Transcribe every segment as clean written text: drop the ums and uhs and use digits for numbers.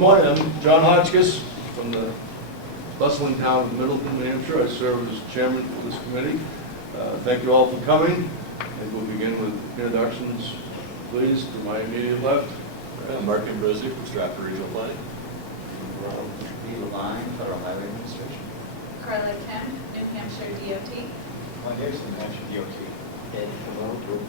morning, I'm John Hotchkiss from the bustling town of Middleton, New Hampshire. I serve as chairman for this committee. Thank you all for coming, and we'll begin with introductions, please, to my immediate left. I'm Marc Ambrosi from Strafford Regional Planning. Line, Federal Highway Administration. Carla Kim, New Hampshire DOT. Well, here's the New Hampshire DOT. Ed Comeau, Brook.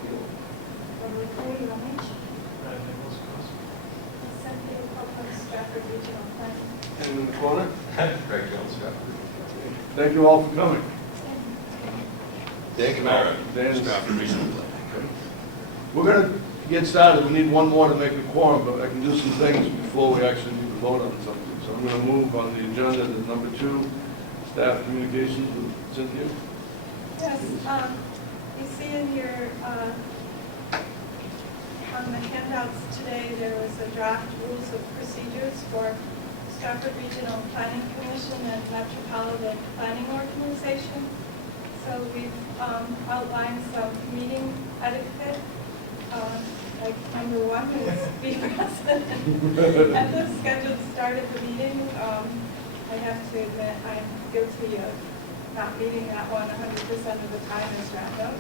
Cynthia, Copeland, Strafford Regional Planning. And in the corner. Greg Jones, Strafford. Thank you all for coming. Dan Camara, Dan. Strafford Regional Planning. Okay. We're going to get started. We need one more to make a quorum, but I can do some things before we actually need to vote on something. So I'm going to move on the agenda to number 2, staff communications with Cynthia. Yes, you see in your, on the handouts today, there was a draft rules of procedures for Strafford Regional Planning Commission and Metropolitan Planning Organization. So we've outlined some meeting etiquette. Like number 1 is be present at the scheduled start of the meeting. I have to admit I'm guilty of not meeting that one 100% of the time as random.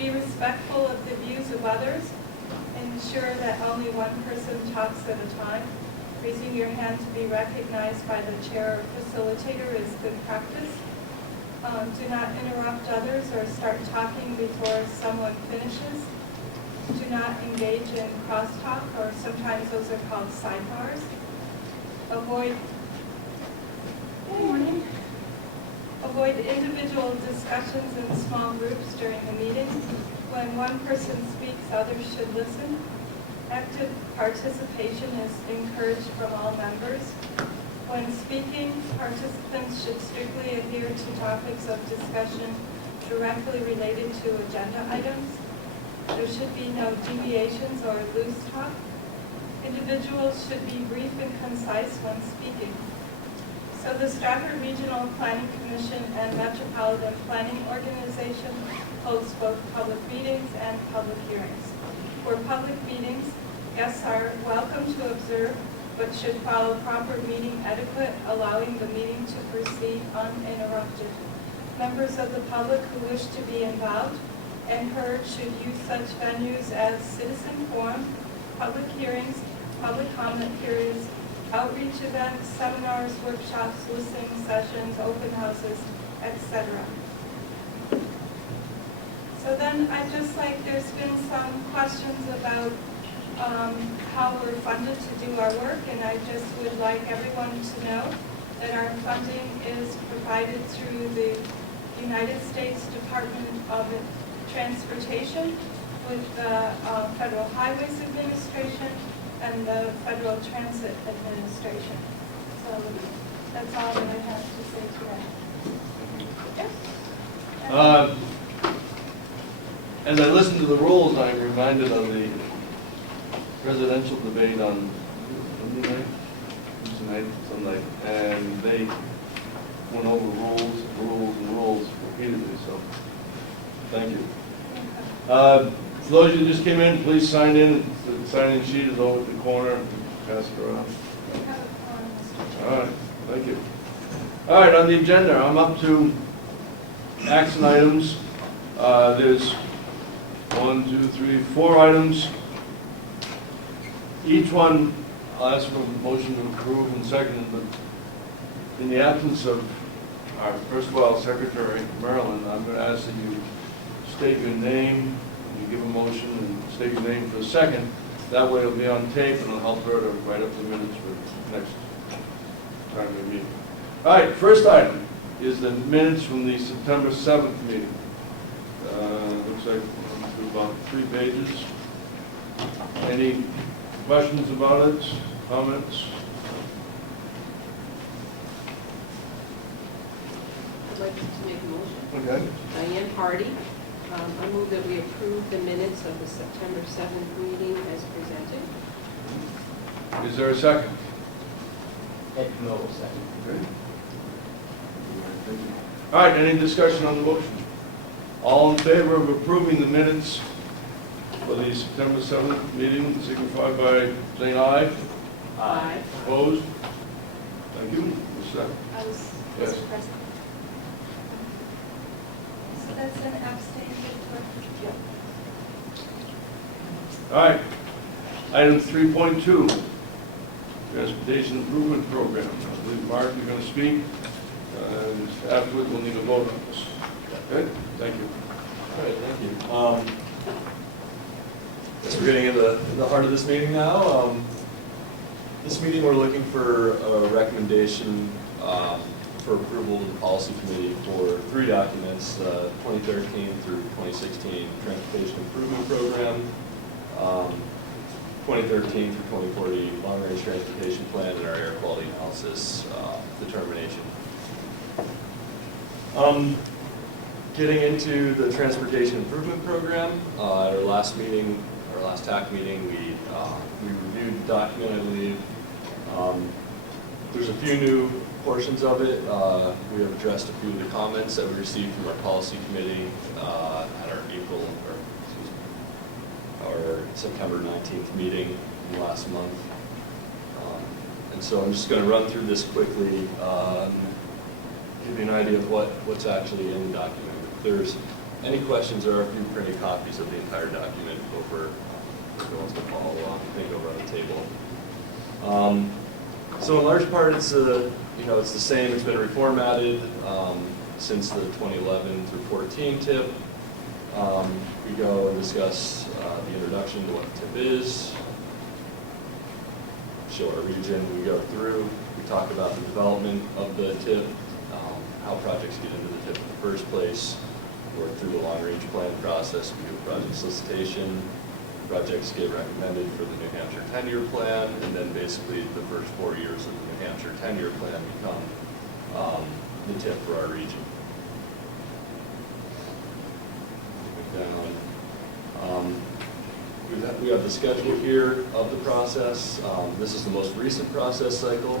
Be respectful of the views of others. Ensure that only one person talks at a time. Raising your hand to be recognized by the chair or facilitator is good practice. Do not interrupt others or start talking before someone finishes. Do not engage in crosstalk, or sometimes those are called sidebars. Avoid individual discussions in small groups during the meeting. When one person speaks, others should listen. Active participation is encouraged from all members. When speaking, participants should strictly adhere to topics of discussion directly related to agenda items. There should be no deviations or loose talk. Individuals should be brief and concise when speaking. So the Strafford Regional Planning Commission and Metropolitan Planning Organization hosts both public meetings and public hearings. For public meetings, guests are welcome to observe, but should follow proper meeting etiquette, allowing the meeting to proceed uninterrupted. Members of the public who wish to be involved and heard should use such venues as citizen forum, public hearings, public comment periods, outreach events, seminars, workshops, listening sessions, open houses, etc. So then there's been some questions about how we're funded to do our work, and I just would like everyone to know that our funding is provided through the United States Department of Transportation with the Federal Highways Administration and the Federal Transit Administration. So that's all that I have to say today. Yes? As I listened to the rules, I'm reminded of the presidential debate on Monday night, some night, and they went over rules repeatedly, so thank you. For those of you who just came in, please sign in. The sign-in sheet is over at the corner. Pass it around. All right, thank you. All right, on the agenda, I'm up to action items. There's 1, 2, 3, 4 items. Each one, I'll ask for a motion to approve and second, but in the absence of our erstwhile secretary, Marilyn, I'm going to ask that you state your name, you give a motion, and state your name for a second. That way it'll be on tape, and it'll help her to write up the minutes for next time we meet. All right, first item is the minutes from the September 7th meeting. Looks like we're through about 3 pages. Any questions about it? Comments? I'd like to make a motion. Okay. Diane Hardy. I move that we approve the minutes of the September 7th meeting as presented. Is there a second? Ed Comeau, second. Okay. Thank you. All right, any discussion on the motion? All in favor of approving the minutes for the September 7th meeting, signify by saying aye. Aye. Opposed? Thank you. Ms. Stepp. I was, Yes. Mr. President. So that's an abstain for, All right. Item 3.2, Transportation Improvement Program. I believe, Marc, you're going to speak. Afterward, we'll need a vote on this. Okay? Thank you. All right, thank you. Guess we're getting into the heart of this meeting now. This meeting, we're looking for a recommendation for approval to the policy committee for 3 documents, 2013 through 2016 Transportation Improvement Program, 2013 through 2040 Long Range Transportation Plan, and our air quality analysis determination. Getting into the Transportation Improvement Program, at our last meeting, our last TAC meeting, we reviewed the document, I believe. There's a few new portions of it. We have addressed a few of the comments that we received from our policy committee at our our September 19th meeting last month. And so I'm just going to run through this quickly, give you an idea of what's actually in the document. If there's any questions, there are a few printed copies of the entire document over, if anyone wants to follow along, I think over on the table. So in large part, it's it's the same. It's been reformatted since the 2011 through 14 TIP. We go and discuss the introduction to what the TIP is, show our region. We go through. We talk about the development of the TIP, how projects get into the TIP in the first place. Work through the long-range plan process. We do a project solicitation. Projects get recommended for the New Hampshire 10-year plan, and then basically the first 4 years of the New Hampshire 10-year plan become the TIP for our region. Down. We have the schedule here of the process. This is the most recent process cycle,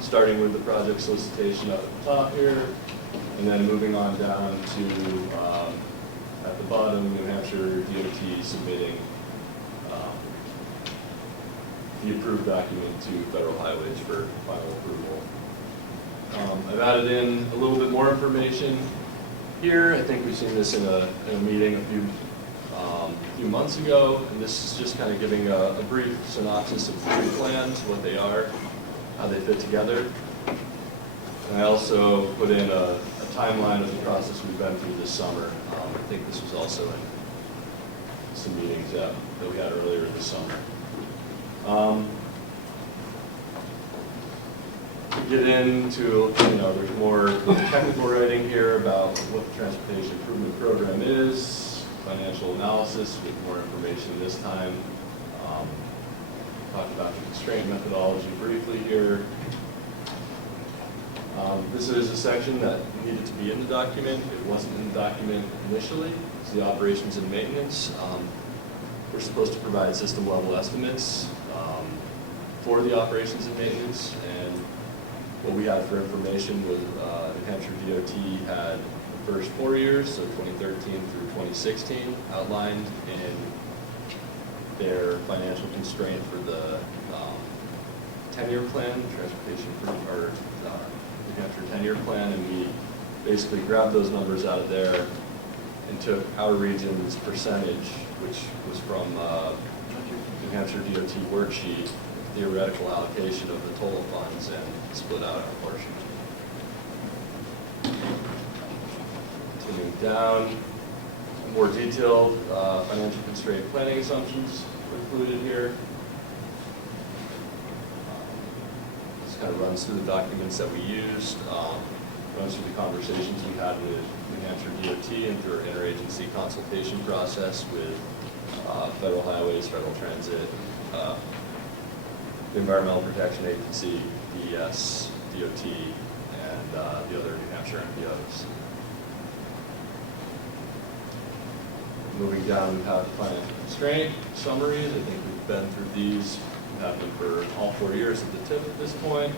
starting with the project solicitation up at the top here, and then moving on down to, at the bottom, New Hampshire DOT submitting the approved document to Federal Highways for final approval. I've added in a little bit more information here. I think we've seen this in a meeting a few months ago, and this is just kind of giving a brief synopsis of the 3 plans, what they are, how they fit together. And I also put in a timeline of the process we've been through this summer. I think this was also in some meetings that we had earlier this summer. To get into, there's more technical writing here about what the Transportation Improvement Program is, financial analysis with more information this time. Talked about the constraint methodology briefly here. This is a section that needed to be in the document. It wasn't in the document initially. It's the operations and maintenance. We're supposed to provide system level estimates for the operations and maintenance, and what we had for information was New Hampshire DOT had the first 4 years, so 2013 through 2016, outlined in their financial constraint for the 10-year plan, transportation or New Hampshire 10-year plan, and we basically grabbed those numbers out of there and took our region's percentage, which was from New Hampshire DOT worksheet, theoretical allocation of the total funds, and split out our portion. Continuing down, more detailed financial constraint planning assumptions were included here. This kind of runs through the documents that we used, runs through the conversations we had with New Hampshire DOT and through our interagency consultation process with Federal Highways, Federal Transit, the Environmental Protection Agency, DES, DOT, and the other New Hampshire MPOs. Moving down, we have the financial constraint summaries. I think we've been through these. We've had them for all 4 years at the tip at this point.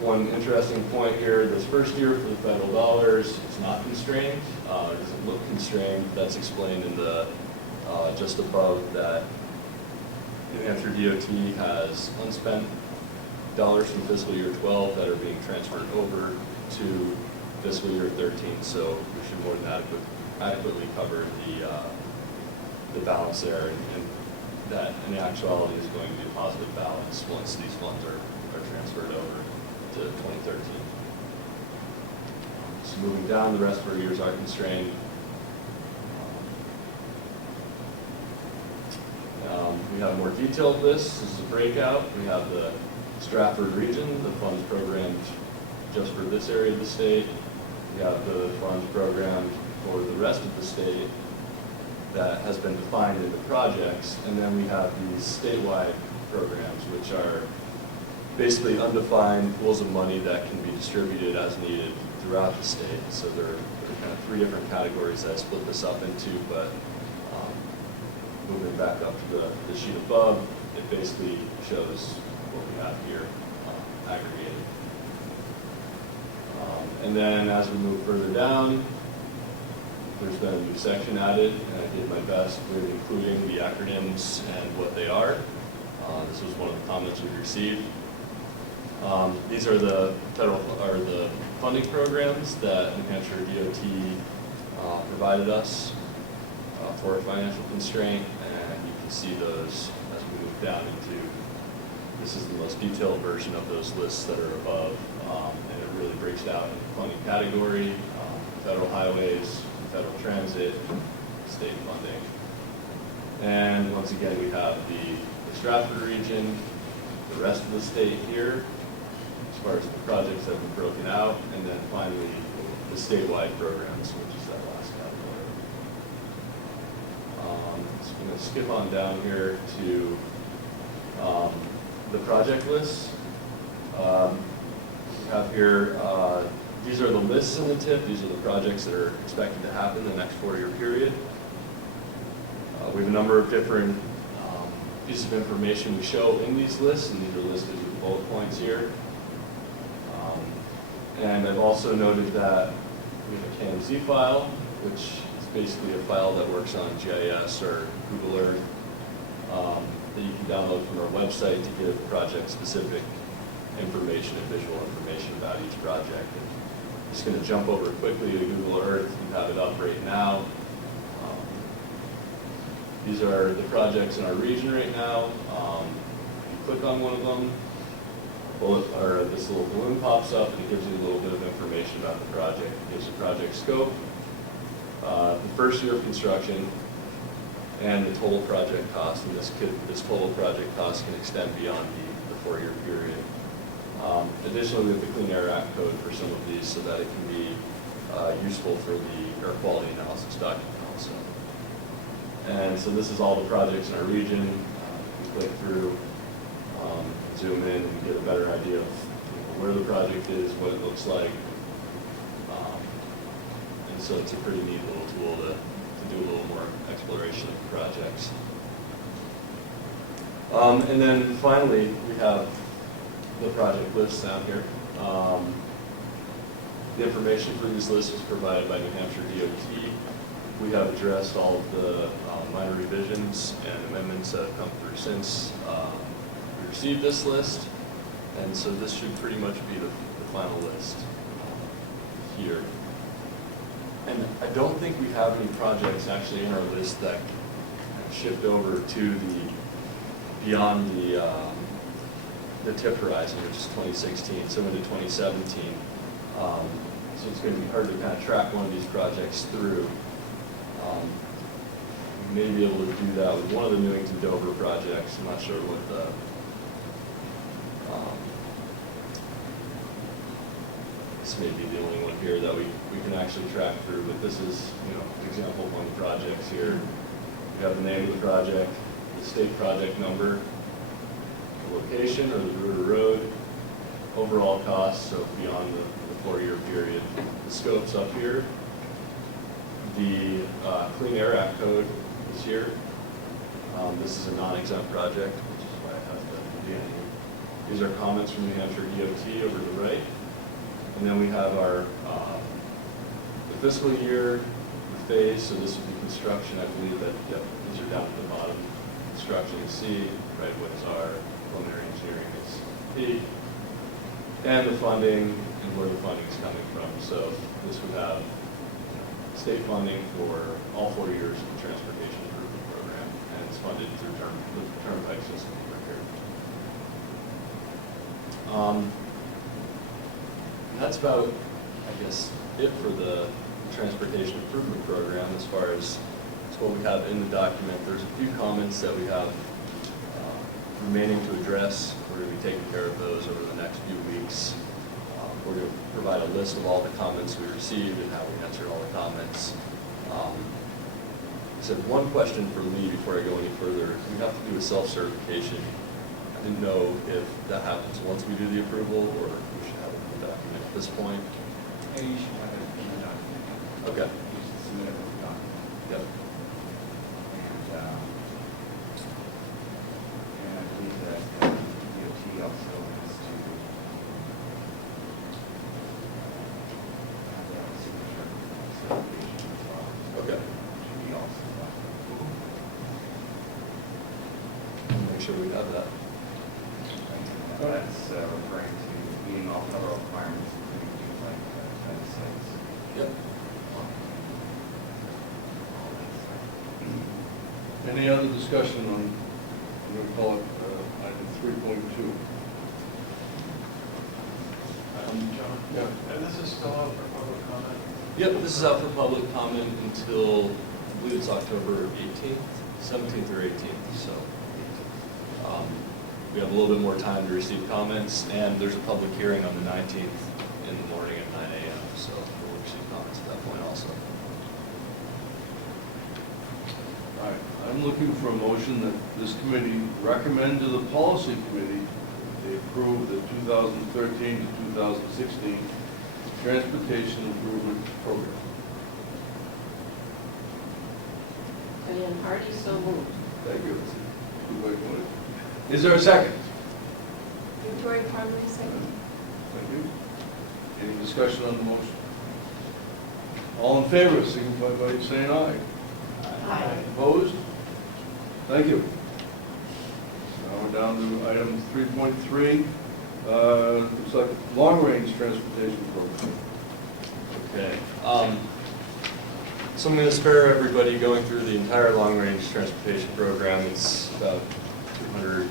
One interesting point here, this first year for the federal dollars, it's not constrained. It doesn't look constrained. That's explained in the just above that New New Hampshire DOT has unspent dollars from fiscal year 12 that are being transferred over to fiscal year 13, so we should more than adequately cover the balance there, and that in actuality is going to be a positive balance once these funds are transferred over to 2013. So moving down, the rest of our years are constrained. We have more detailed lists. This is a breakout. We have the Strafford region, the funds programmed just for this area of the state. We have the funds programmed for the rest of the state that has been defined into projects. And then we have these statewide programs, which are basically undefined pools of money that can be distributed as needed throughout the state. So there are kind of three different categories that I split this up into, but moving back up to the sheet above, it basically shows what we have here aggregated. And then as we move further down, there's been a new section added, and I did my best with including the acronyms and what they are. This was one of the comments we received. These are the the funding programs that New Hampshire DOT provided us for a financial constraint, and you can see those as we move down into, this is the most detailed version of those lists that are above, and it really breaks down into funding category, federal highways, federal transit, state funding. And once again, we have the Strafford region, the rest of the state here, as far as the projects that have been broken out, and then finally the statewide programs, which is that last category. So I'm going to skip on down here to the project lists. We have here, these are the lists in the tip. These are the projects that are expected to happen in the next 4-year period. We have a number of different pieces of information we show in these lists, and these are listed with bullet points here. And I've also noted that we have a KMZ file, which is basically a file that works on GIS or Google Earth that you can download from our website to give project-specific information and visual information about each project. And I'm just going to jump over quickly to Google Earth. You have it up right now. These are the projects in our region right now. You click on one of them, this little balloon pops up, and it gives you a little bit of information about the project. It gives you project scope, the first year of construction, and the total project cost. And this total project cost can extend beyond the 4-year period. Additionally, we have the Clean Air Act code for some of these so that it can be useful for the air quality analysis document also. And so this is all the projects in our region. You click through, zoom in, and get a better idea of where the project is, what it looks like. And so it's a pretty neat little tool to do a little more exploration of the projects. And then finally, we have the project lists down here. The information for these lists is provided by New Hampshire DOT. We have addressed all of the minor revisions and amendments that have come through since we received this list. And so this should pretty much be the final list here. And I don't think we have any projects actually in our list that shift over to beyond the tip horizon, which is 2016, so into 2017. So it's going to be hard to kind of track one of these projects through. We may be able to do that with one of the Newington Dover projects. I'm not sure what the this may be the only one here that we can actually track through, but this is, example of one of the projects here. We have the name of the project, the state project number, the location or the route or road, overall cost, so beyond the 4-year period. The scope's up here. The Clean Air Act code is here. This is a non-exempt project, which is why I have the beginning. These are comments from New Hampshire DOT over to the right. And then we have our the fiscal year, the phase, so this would be construction. I believe that, yep, these are down at the bottom. construction is C, right-of-ways R, preliminary engineering is P, and the funding and where the funding is coming from. So this would have state funding for all 4 years of the transportation improvement program, and it's funded through the turnpike system right here. That's about, I guess, it for the transportation improvement program as far as what we have in the document. There's a few comments that we have remaining to address. We're going to be taking care of those over the next few weeks. We're going to provide a list of all the comments we received and how we answered all the comments. So one question for me before I go any further. We have to do a self-certification. I didn't know if that happens once we do the approval or we should have it in the document at this point. Yeah, you should have it in the document. Okay. You should submit it with the document. Yep. And I believe that DOT also has to have that signature certification as well. Okay. Should be also done. Make sure we have that. That's referring to meeting all federal requirements, including things like Title VI. Yep. All that stuff. Any other discussion on, I'm going to call it item 3.2? John? Yeah. And this is still out for public comment? Yep, this is out for public comment until, I believe it's October 18th, 17th or 18th, so. We have a little bit more time to receive comments, and there's a public hearing on the 19th in the morning at 9 a.m., so we'll receive comments at that point also. All right, I'm looking for a motion that this committee recommend to the policy committee that they approve the 2013 to 2016 transportation improvement program. Diane Hardy, so moved. Thank you. Is there a second? Victoria Conley, second. Thank you. Any discussion on the motion? All in favor, signify by saying aye. Aye. Opposed? Thank you. Now we're down to item 3.3. Looks like long-range transportation program. Okay. So I'm going to spare everybody going through the entire long-range transportation program. It's about 200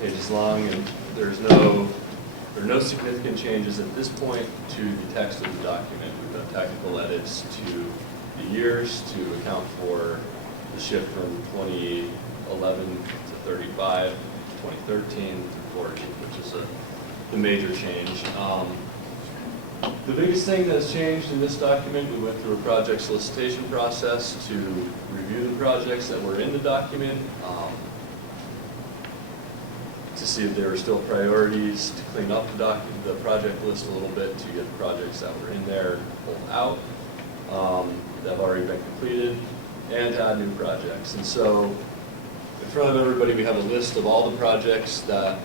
pages long, and there are no significant changes at this point to the text of the document. We've done technical edits to the years to account for the shift from 2011 to 35, 2013 to 40, which is the major change. The biggest thing that's changed in this document, we went through a project solicitation process to review the projects that were in the document, to see if there were still priorities, to clean up the project list a little bit, to get the projects that were in there pulled out, that have already been completed, and to add new projects. And so, in front of everybody, we have a list of all the projects that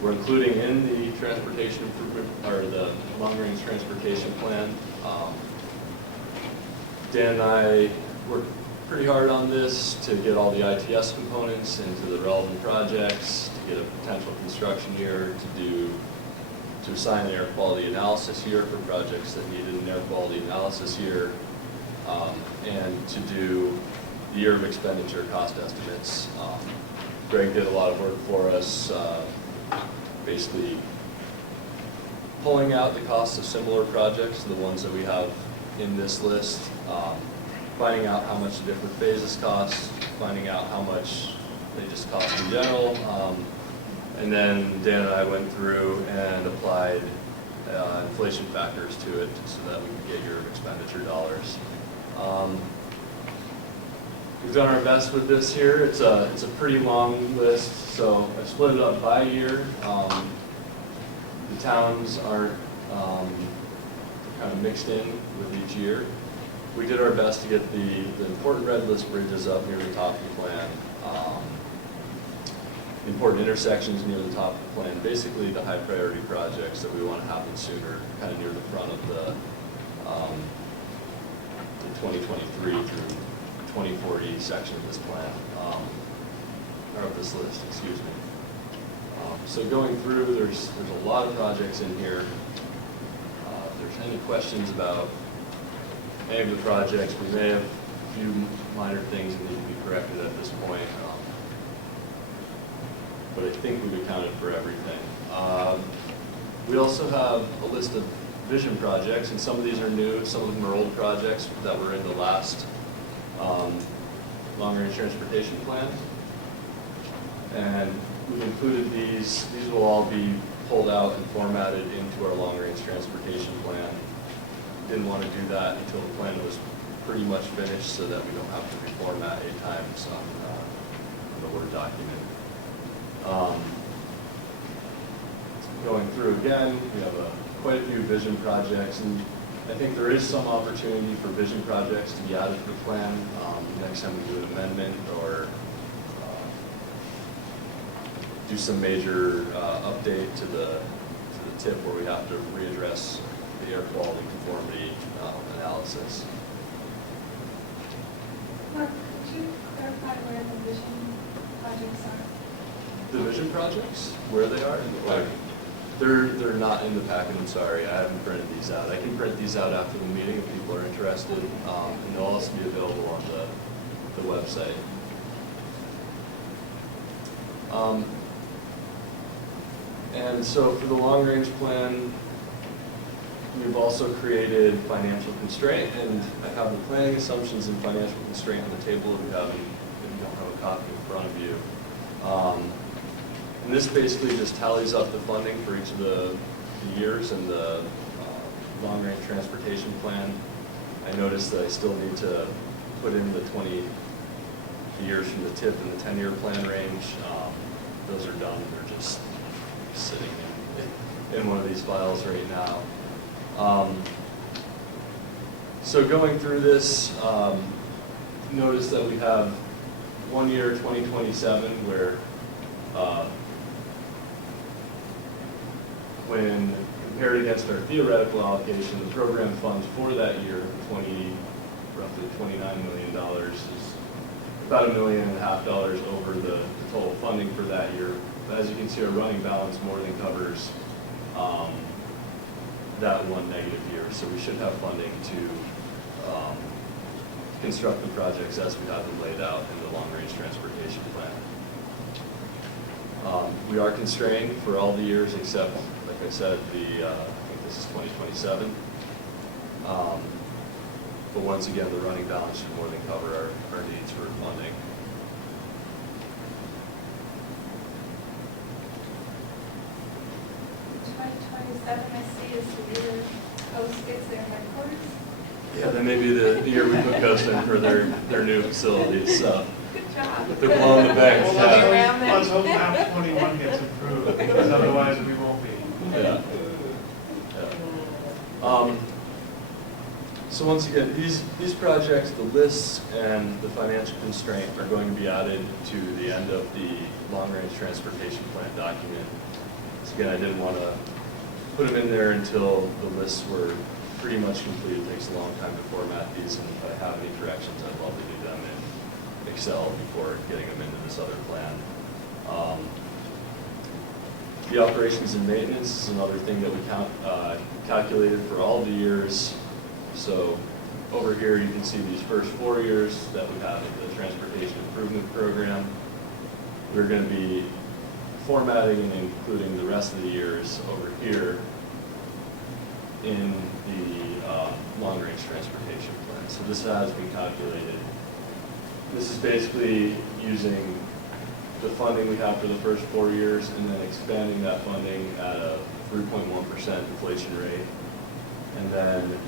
we're including in the transportation improvement, or the long-range transportation plan. Dan and I worked pretty hard on this to get all the ITS components into the relevant projects, to get a potential construction year, to assign an air quality analysis year for projects that needed an air quality analysis year, and to do the year of expenditure cost estimates. Greg did a lot of work for us, basically pulling out the costs of similar projects to the ones that we have in this list, finding out how much the different phases cost, finding out how much they just cost in general, and then Dan and I went through and applied inflation factors to it so that we could get year of expenditure dollars. We've done our best with this here. It's a pretty long list, so I split it up by year. The towns aren't kind of mixed in with each year. We did our best to get the important red list bridges up near the top of the plan, important intersections near the top of the plan, basically the high priority projects that we want to happen sooner, kind of near the front of the 2023 through 2040 section of this plan, or of this list, excuse me. So going through, there's a lot of projects in here. If there's any questions about any of the projects, we may have a few minor things that need to be corrected at this point. But I think we've accounted for everything. We also have a list of vision projects, and some of these are new, some of them are old projects that were in the last long-range transportation plan. And we've included these. These will all be pulled out and formatted into our long-range transportation plan. Didn't want to do that until the plan was pretty much finished so that we don't have to reformat 8 times on the Word document. Going through again, we have quite a few vision projects, and I think there is some opportunity for vision projects to be added to the plan next time we do an amendment or do some major update to the tip where we have to readdress the air quality conformity analysis. Mark, could you clarify where the vision projects are? The vision projects, where they are in the packet? They're not in the packet, I'm sorry. I haven't printed these out. I can print these out after the meeting if people are interested, and they'll also be available on the website. And so for the long-range plan, we've also created financial constraint, and I have the planning assumptions and financial constraint on the table if you don't have a copy in front of you. And this basically just tallies up the funding for each of the years in the long-range transportation plan. I noticed that I still need to put in the 20 years from the tip and the 10-year plan range. Those are done. They're just sitting in one of these files right now. So going through this, notice that we have 1 year, 2027, where when compared against our theoretical allocation, the program funds for that year, roughly $29 million, is about $1.5 million over the total funding for that year. But as you can see, our running balance more than covers that one negative year. So we should have funding to construct the projects as we have them laid out in the long-range transportation plan. We are constrained for all the years except, like I said, I think this is 2027. But once again, the running balance should more than cover our needs for funding. 2027, I see, is the year Coast gets their headquarters. Yeah, that may be the year we put Coast in for their new facilities. So Good job. they're blowing the bank. Well, let's hope map 21 gets approved, because otherwise we won't be. Yeah. So once again, these projects, the lists and the financial constraint are going to be added to the end of the long-range transportation plan document. So again, I didn't want to put them in there until the lists were pretty much complete. It takes a long time to format these, and if I have any corrections, I'd love to do them in Excel before getting them into this other plan. The operations and maintenance is another thing that we calculated for all the years. So over here you can see these first 4 years that we have in the transportation improvement program. We're going to be formatting and including the rest of the years over here in the long-range transportation plan. So this has been calculated. This is basically using the funding we have for the first 4 years and then expanding that funding at a 3.1% inflation rate. And then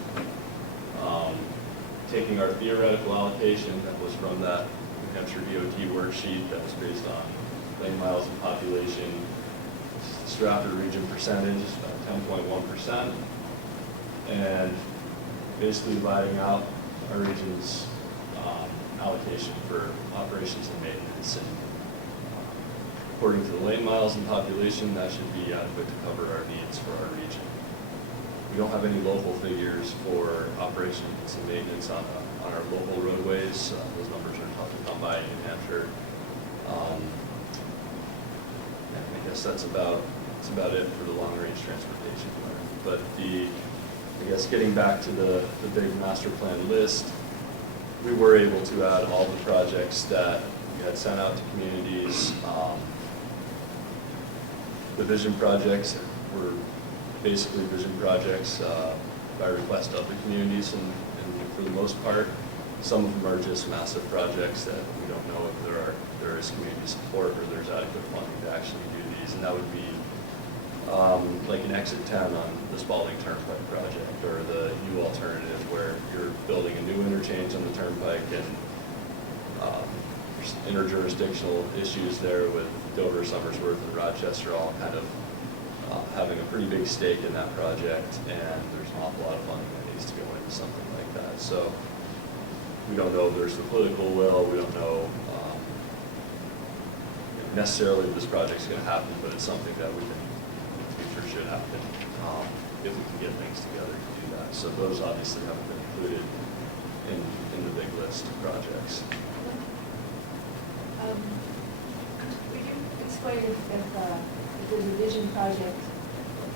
taking our theoretical allocation that was from that New Hampshire DOT worksheet that was based on lane miles and population, Strafford region percentage, about 10.1%, and basically dividing out our region's allocation for operations and maintenance. And according to the lane miles and population, that should be adequate to cover our needs for our region. We don't have any local figures for operations and maintenance on on our local roadways. Those numbers are tough to come by in New Hampshire. And I guess that's about it for the long-range transportation plan. But I guess getting back to the big master plan list, we were able to add all the projects that we had sent out to communities. The vision projects were basically vision projects by request of the communities, and for the most part, some of them are just massive projects that we don't know if there is community support or there's adequate funding to actually do these, and that would be like an exit 10 on the Spalding Turnpike project, or the U alternative where you're building a new interchange on the Turnpike, and there's interjurisdictional issues there with Dover, Somersworth, and Rochester all kind of having a pretty big stake in that project, and there's an awful lot of funding that needs to go into something like that. So we don't know if there's the political will, we don't know necessarily if this project's going to happen, but it's something that we think in the future should happen if we can get things together to do that. So those obviously haven't been included in the big list of projects. Would you explain if there's a vision project,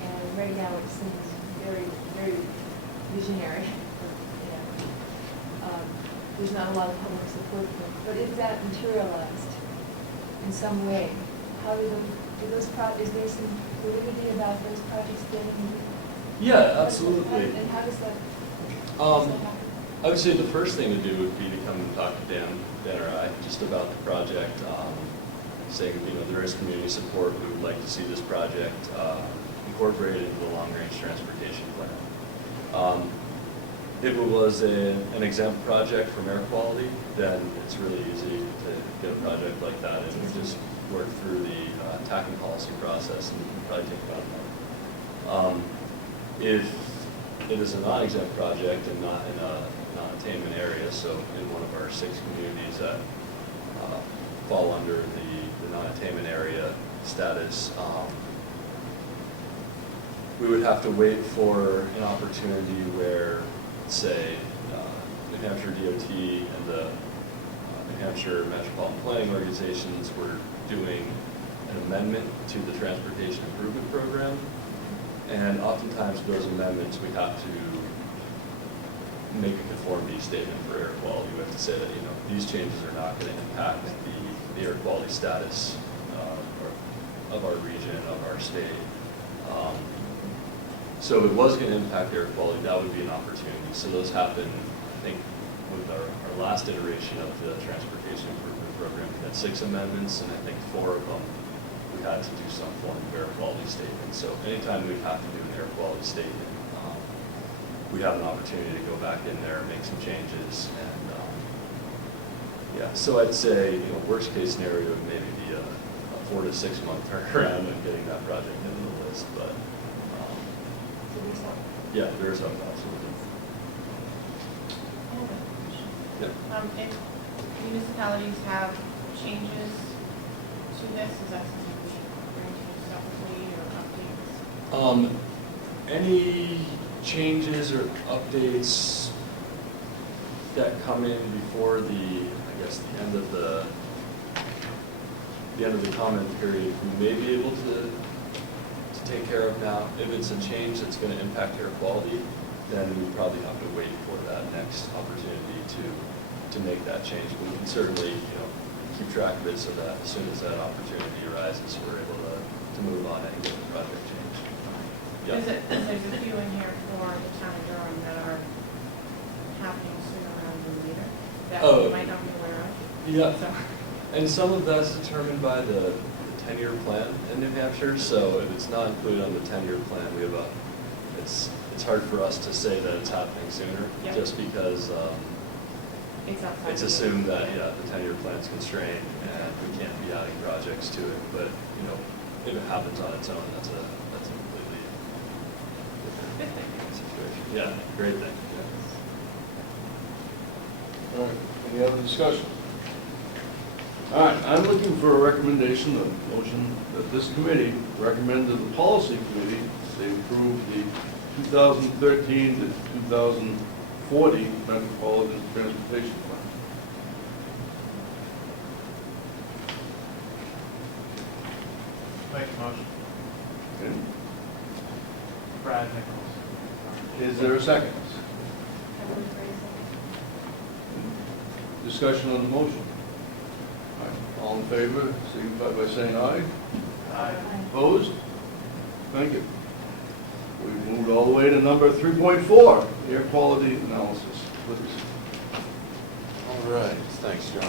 and right now it seems very, very visionary, there's not a lot of public support for it, but if that materialized in some way, how is there some validity about those projects getting? Yeah, absolutely. And how does that happen? I would say the first thing to do would be to come and talk to Dan or I just about the project, saying, there is community support. We would like to see this project incorporated into the long-range transportation plan. If it was an exempt project from air quality, then it's really easy to get a project like that, and we just work through the TACing policy process, and probably take about that. If it is a non-exempt project and not in a non-attainment area, so in one of our 6 communities that fall under the non-attainment area status, we would have to wait for an opportunity where, say, New Hampshire DOT and the New Hampshire Metropolitan Planning Organizations were doing an amendment to the Transportation Improvement Program. And oftentimes those amendments, we have to make a conformity statement for air quality. We have to say that, these changes are not going to impact the air quality status of our region, of our state. So if it was going to impact air quality, that would be an opportunity. So those happen, I think, with our last iteration of the Transportation Improvement Program. We had 6 amendments, and I think 4 of them we had to do some form of air quality statement. So anytime we have to do an air quality statement, we have an opportunity to go back in there and make some changes. And so I'd say, worst case scenario would maybe be a 4 to 6 month turnaround on getting that project into the list. But yeah, there's hope, absolutely. Yeah. If municipalities have changes to this, is that something we should bring to you separately, or updates? Any changes or updates that come in before the end of the comment period, we may be able to take care of now. If it's a change that's going to impact air quality, then we probably have to wait for that next opportunity to make that change. We can certainly, keep track of it so that as soon as that opportunity arises, we're able to move on and get the project changed. Yeah. There's a few in here for the town of Durham that are happening sooner rather than later, that you might not be aware of. Yeah. So. And some of that's determined by the 10-year plan in New Hampshire. So if it's not included on the 10-year plan, it's hard for us to say that it's happening sooner, just because it's assumed that the 10-year plan's constrained and we can't be adding projects to it. But if it happens on its own, that's a completely different situation. Yeah, great thing. Yeah. All right, any other discussion? All right, I'm looking for a recommendation, a motion that this committee recommend to the policy committee they approve the 2013 to 40 Metropolitan Transportation Fund. Make a motion. Okay. Brad Nichols. Is there a second? Emily Fraser. Discussion on the motion. All right, all in favor, signify by saying aye. Aye. Opposed? Thank you. We've moved all the way to number 3.4, air quality analysis. Please. All right, thanks, John.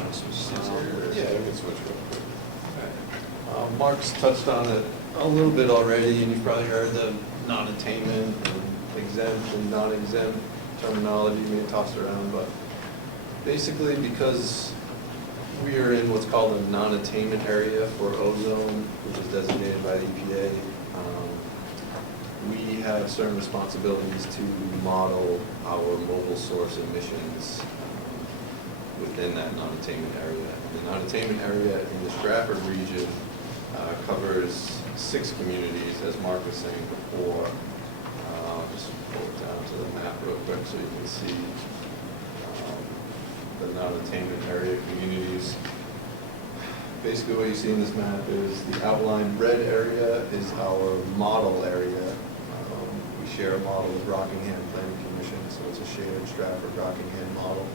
Yeah, we can switch real quick. Mark's touched on it a little bit already, and you've probably heard the non-attainment and exempt and non-exempt terminology being tossed around, but basically because we are in what's called a non-attainment area for ozone, which is designated by the EPA, we have certain responsibilities to model our mobile source emissions within that non-attainment area. The non-attainment area in the Strafford region covers 6 communities, as Marc was saying before. Just pull it down to the map real quick so you can see the non-attainment area communities. Basically what you see in this map is the outlined red area is our model area. We share a model with Rockingham Planning Commission, so it's a shared Strafford-Rockingham model.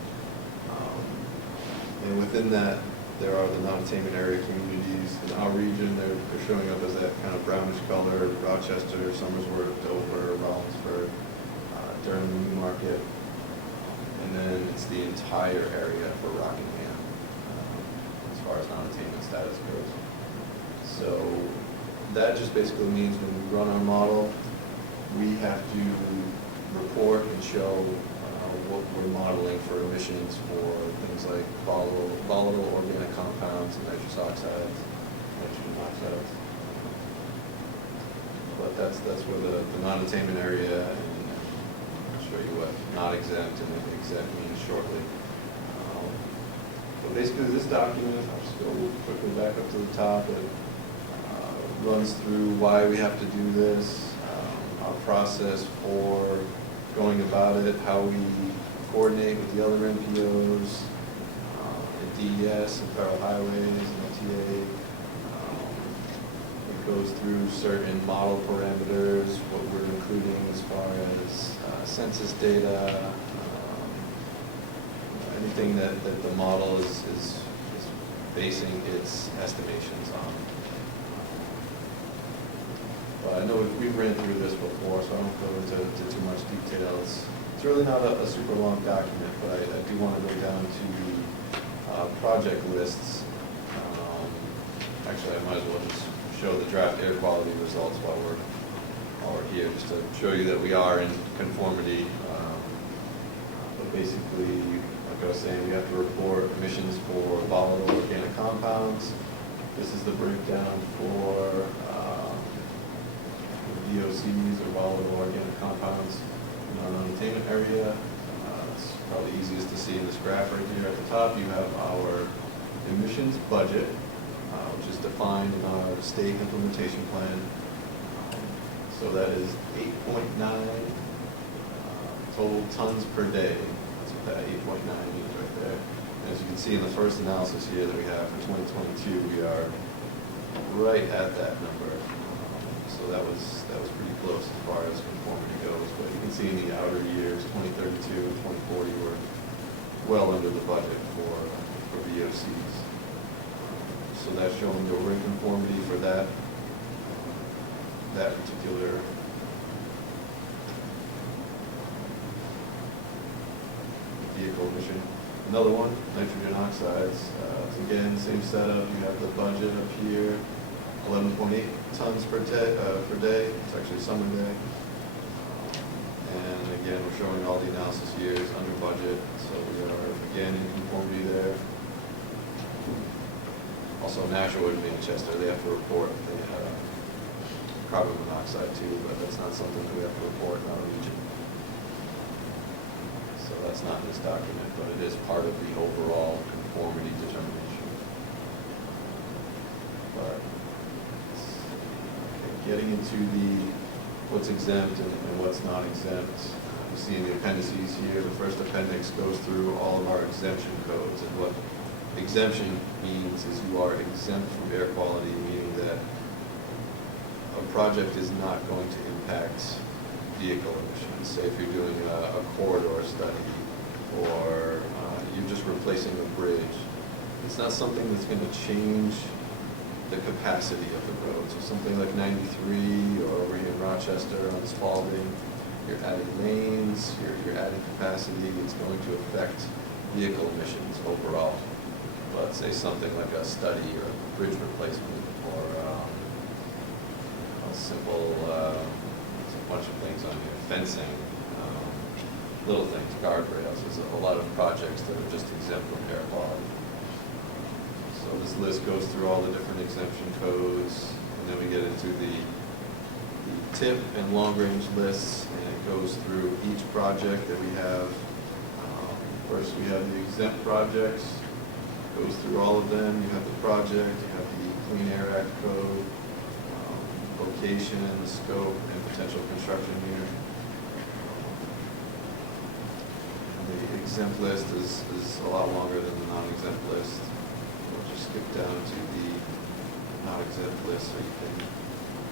And within that, there are the non-attainment area communities. In our region, they're showing up as that kind of brownish color: Rochester, Somersworth, Dover, Rollinsford, Durham, Newmarket. And then it's the entire area for Rockingham as far as non-attainment status goes. So that just basically means when we run our model, we have to report and show what we're modeling for emissions for things like volatile organic compounds and nitrous oxides, nitrogen oxides. But that's where the non-attainment area, and I'll show you what not exempt and exempt means shortly. But basically this document, I'll just go quickly back up to the top, it runs through why we have to do this, our process for going about it, how we coordinate with the other NPOs, and DES and Federal Highways and OTA. It goes through certain model parameters, what we're including as far as census data, anything that the model is basing its estimations on. But I know we've ran through this before, so I won't go into too much detail. It's really not a super long document, but I do want to go down to the project lists. Actually, I might as well just show the draft air quality results while we're here, just to show you that we are in conformity. But basically, like I was saying, we have to report emissions for volatile organic compounds. This is the breakdown for VOCs, or volatile organic compounds, in our non-attainment area. It's probably easiest to see in this graph right here. At the top, you have our emissions budget, which is defined in our state implementation plan. So that is 8.9 total tons per day. That's what that 8.9 means right there. And as you can see in the first analysis here that we have for 2022, we are right at that number. So that was pretty close as far as conformity goes. But you can see in the outer years, 2032 and 2040, we're well under the budget for VOCs. So that's showing that we're in conformity for that particular vehicle emission. Another one, nitrogen oxides. Again, same setup. You have the budget up here, 11.8 tons per day. It's actually a summer day. And again, we're showing all the analysis years under budget. So we are again in conformity there. Also, Nashua and Manchester, they have to report the carbon monoxide too, but that's not something that we have to report in our region. So that's not in this document, but it is part of the overall conformity determination. But getting into the what's exempt and what's not exempt. You see in the appendices here, the first appendix goes through all of our exemption codes, and what exemption means is you are exempt from air quality, meaning that a project is not going to impact vehicle emissions. Say if you're doing a corridor study, or you're just replacing a bridge, it's not something that's going to change the capacity of the road. So something like 93 or over here in Rochester on Spalding, you're adding lanes, you're adding capacity, it's going to affect vehicle emissions overall. But say something like a study or a bridge replacement, or a simple, there's a bunch of things on here, fencing, little things, guardrails. There's a lot of projects that are just exempt from air quality. So this list goes through all the different exemption codes, and then we get into the tip and long-range lists, and it goes through each project that we have. First, we have the exempt projects. Goes through all of them. You have the project, you have the Clean Air Act code, location, scope, and potential construction year. The exempt list is a lot longer than the non-exempt list. We'll just skip down to the non-exempt list so you can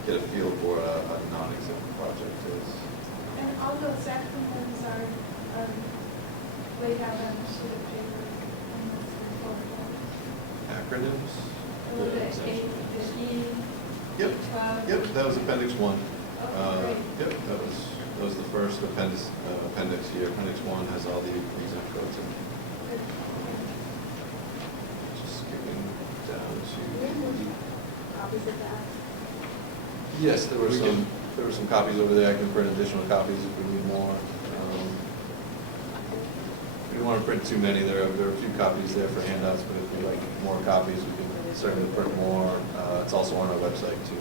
get a feel for what a non-exempt project is. And all those acronyms are laid out on a sheet of paper. Acronyms? The A, the E, Yep, 12. yep, that was appendix 1. Okay, Yep, that was the first appendix here. Appendix 1 has all the exempt codes in it. Just skipping down to. copies of that. Yes, there were some copies over there. I can print additional copies if we need more. We don't want to print too many. There are a few copies there for handouts, but if we like more copies, we can certainly print more. It's also on our website too.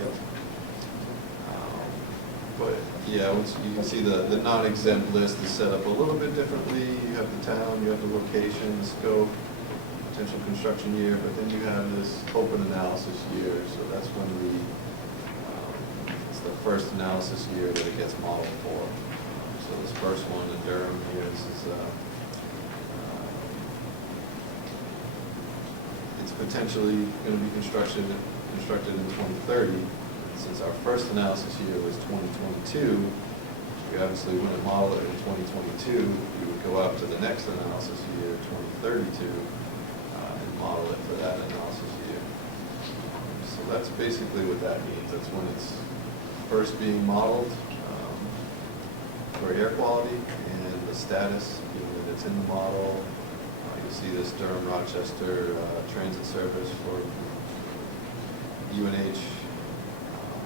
Yep. But yeah, once you can see the non-exempt list is set up a little bit differently. You have the town, you have the location, the scope, potential construction year, but then you have this open analysis year. So that's when it's the first analysis year that it gets modeled for. So this first one in Durham here, this is it's potentially going to be constructed in 2030. Since our first analysis year was 2022, we obviously wouldn't model it in 2022. We would go out to the next analysis year, 2032, and model it for that analysis year. So that's basically what that means. That's when it's first being modeled for air quality and the status, given that it's in the model. You'll see this Durham Rochester transit service for UNH.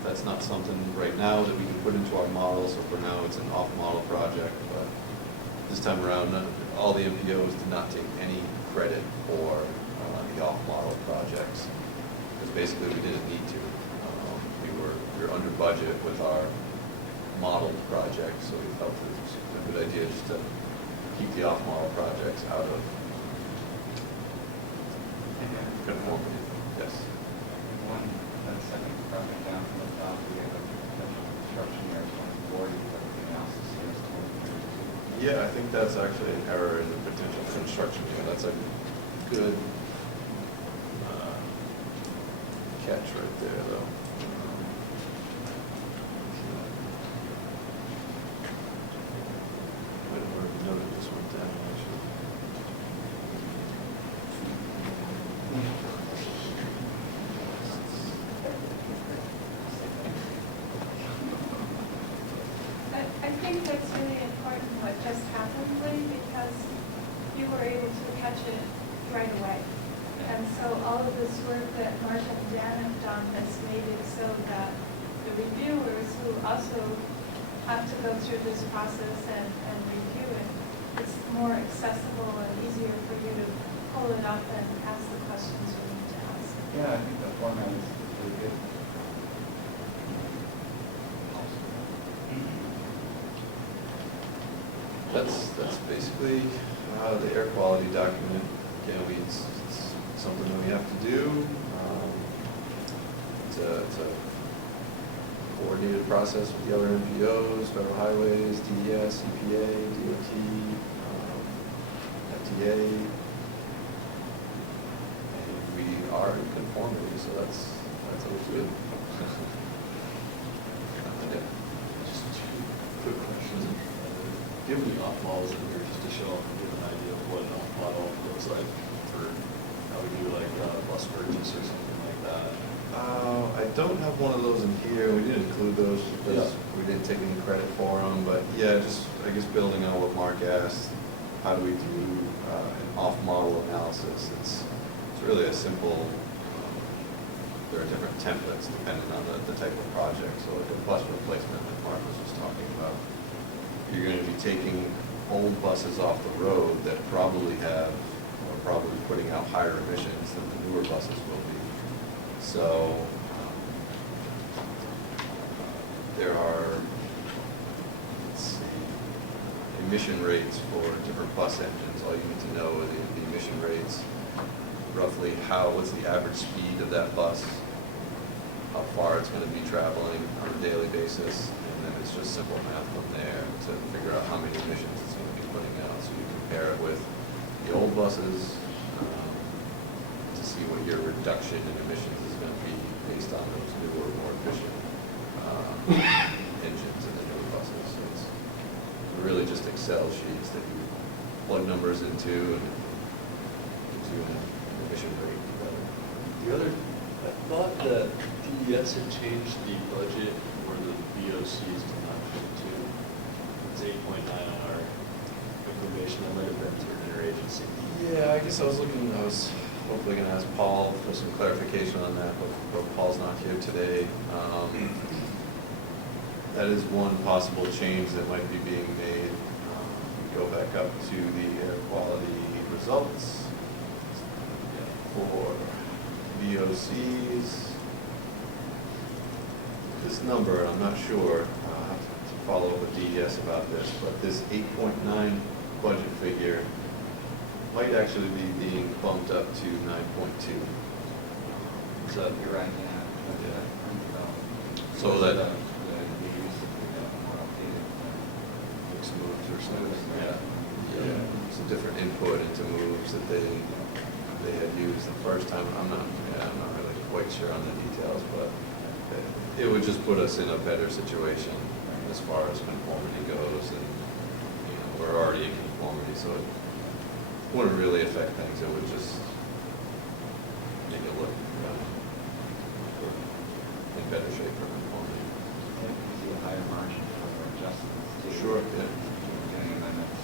That's not something right now that we can put into our model, so for now it's an off-model project, but this time around, all the MPOs did not take any credit for the off-model projects, because basically we didn't need to. We were under budget with our modeled project, so we felt it was a good idea just to keep the off-model projects out of conformity. Yes. One, that second project down from the top, we have a potential construction year of 2040, but the analysis here is 2032. Yeah, I think that's actually an error in the potential construction year. That's a good catch right there, though. Might have already noted this one down, actually. I think that's really important what just happened, Lee, because you were able to catch it right away. And so all of this work that Marc and Dan have done has made it so that the reviewers who also have to go through this process and review it, it's more accessible and easier for you to pull it up and ask the questions you need to ask. Yeah, I think the format is really good. That's basically the air quality document. Again, it's something that we have to do. It's a coordinated process with the other MPOs, federal highways, DES, EPA, DOT, FTA. And we are in conformity, so that's always good. Just two quick questions. Do you have any off models in here just to show up and give an idea of what an off model looks like for how we do like bus purchase or something like that? I don't have one of those in here. We didn't include those because we didn't take any credit for them. But yeah, just I guess building on what Mark asked, how do we do an off-model analysis? It's really a simple. There are different templates depending on the type of project. So like a bus replacement, like Mark was just talking about, you're going to be taking old buses off the road that probably putting out higher emissions than the newer buses will be. So there are, let's see, emission rates for different bus engines. All you need to know are the emission rates, roughly what's the average speed of that bus, how far it's going to be traveling on a daily basis, and then it's just simple math from there to figure out how many emissions it's going to be putting out. So you compare it with the old buses to see what your reduction in emissions is going to be based on those newer, more efficient engines in the newer buses. So it's really just Excel sheets that you plug numbers into and gives you an emission rate. The other, I thought that DES had changed the budget for the VOCs to 9.2. It's 8.9 on our information. That might have been through an interagency. Yeah, I guess I was hopefully going to ask Paul for some clarification on that, but Paul's not here today. That is one possible change that might be being made. Go back up to the air quality results for VOCs. This number, I'm not sure, I'll have to follow up with DES about this, but this 8.9 budget figure might actually be being bumped up to 9.2. So you're right, yeah. So that Mixed moves or something. yeah, it's a different input into moves that they had used the first time. I'm not really quite sure on the details, but it would just put us in a better situation as far as conformity goes, and we're already in conformity, so it wouldn't really affect things. It would just make it look in better shape for conformity. See a higher margin for adjustments. Sure, yeah. Getting limits.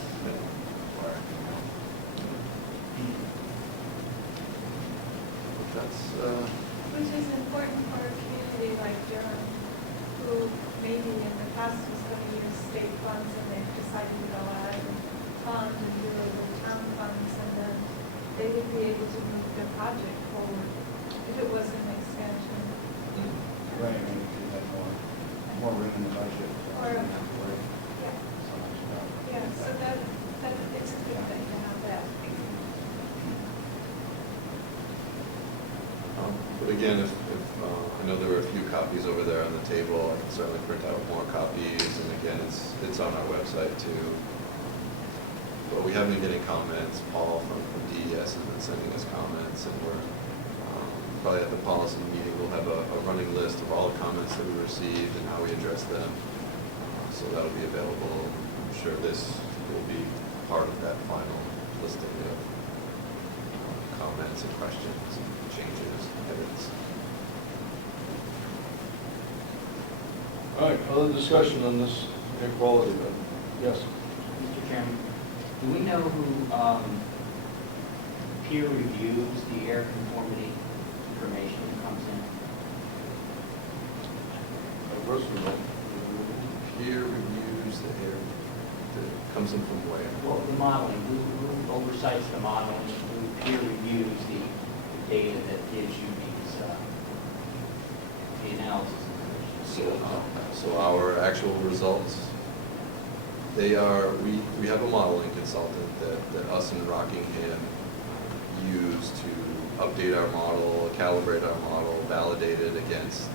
That's Which is important for a community like Durham, who maybe in the past was going to use state funds and they've decided to go out and fund and do it with town funds, and then they would be able to move their project forward if it was an expansion. Right, I mean, you have more room in the budget. Or- You don't have to worry Yeah, so much about it. yeah, so that it's a good thing to have that. But again, if I know there were a few copies over there on the table, I can certainly print out more copies, and again, it's on our website too. But we have been getting comments. Paul from DES has been sending us comments, and we're probably at the policy meeting, we'll have a running list of all the comments that we received and how we address them. So that'll be available. I'm sure this will be part of that final listing of comments and questions and changes, edits. All right, other discussion on this air quality then? Yes. Mr. Chairman, do we know who peer reviews the air conformity information that comes in? First of all, Peer reviews the air that comes in from where? Well, the modeling, who oversights the modeling, who peer reviews the data that gives you these, the analysis information? So our actual results, they are, we have a modeling consultant that us in Rockingham use to update our model, calibrate our model, validate it against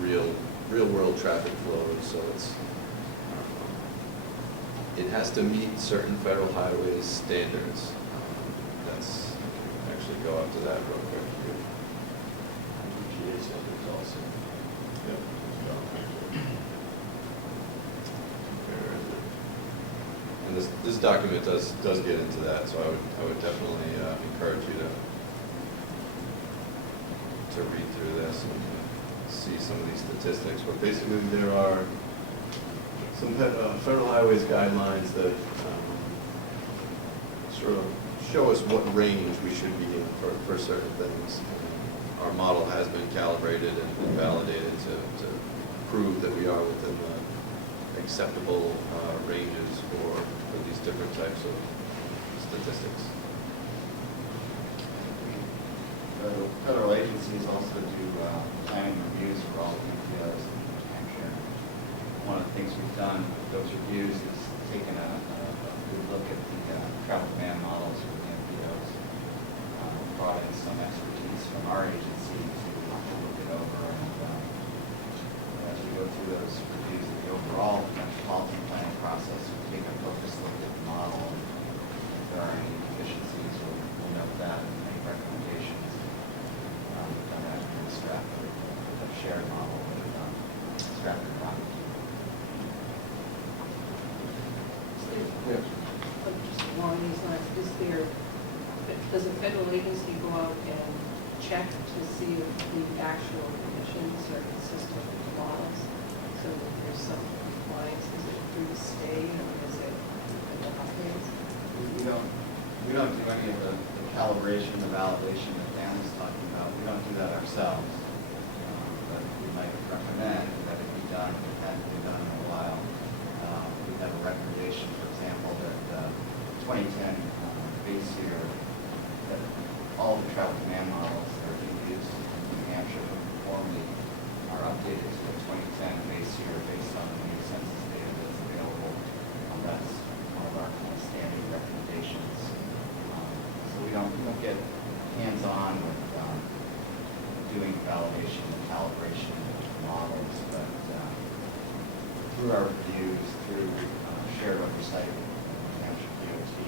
real real-world traffic flows, so it has to meet certain federal highways standards. That's, actually go up to that real quick. GA standards also. Yep. Where is it? And this document does get into that, so I would definitely encourage you to read through this and see some of these statistics. But basically, there are some federal highways guidelines that sort of show us what range we should be in for certain things. Our model has been calibrated and validated to prove that we are within the acceptable ranges for these different types of statistics. Federal agencies also do planning reviews for all UPOs in Hampshire. One of the things we've done with those reviews is taken a good look at the travel demand models for the MPOs. Brought in some expertise from our agency to look it over, and as we go through those reviews of the overall metropolitan planning process, we take a focused look at the model, and if there are any deficiencies, we'll note that and make recommendations. We've done that in Strafford, a shared model with Strafford County. Yes. Just along these lines, does a federal agency go out and check to see if the actual emissions are consistent with the models? So if there's some compliance, is it through the state or is it at the highways? We don't do any of the calibration, the validation that Dan was talking about. We don't do that ourselves. But we might recommend that it be done. It hasn't been done in a while. We have a recommendation, for example, that 2010 base year, that all the travel demand models that are being used in New Hampshire for conformity are updated to the 2010 base year based on the new census data that's available. That's one of our kind of standing recommendations. So we don't get hands-on with doing validation and calibration of models, but through our reviews, through shared oversight with New Hampshire DOT,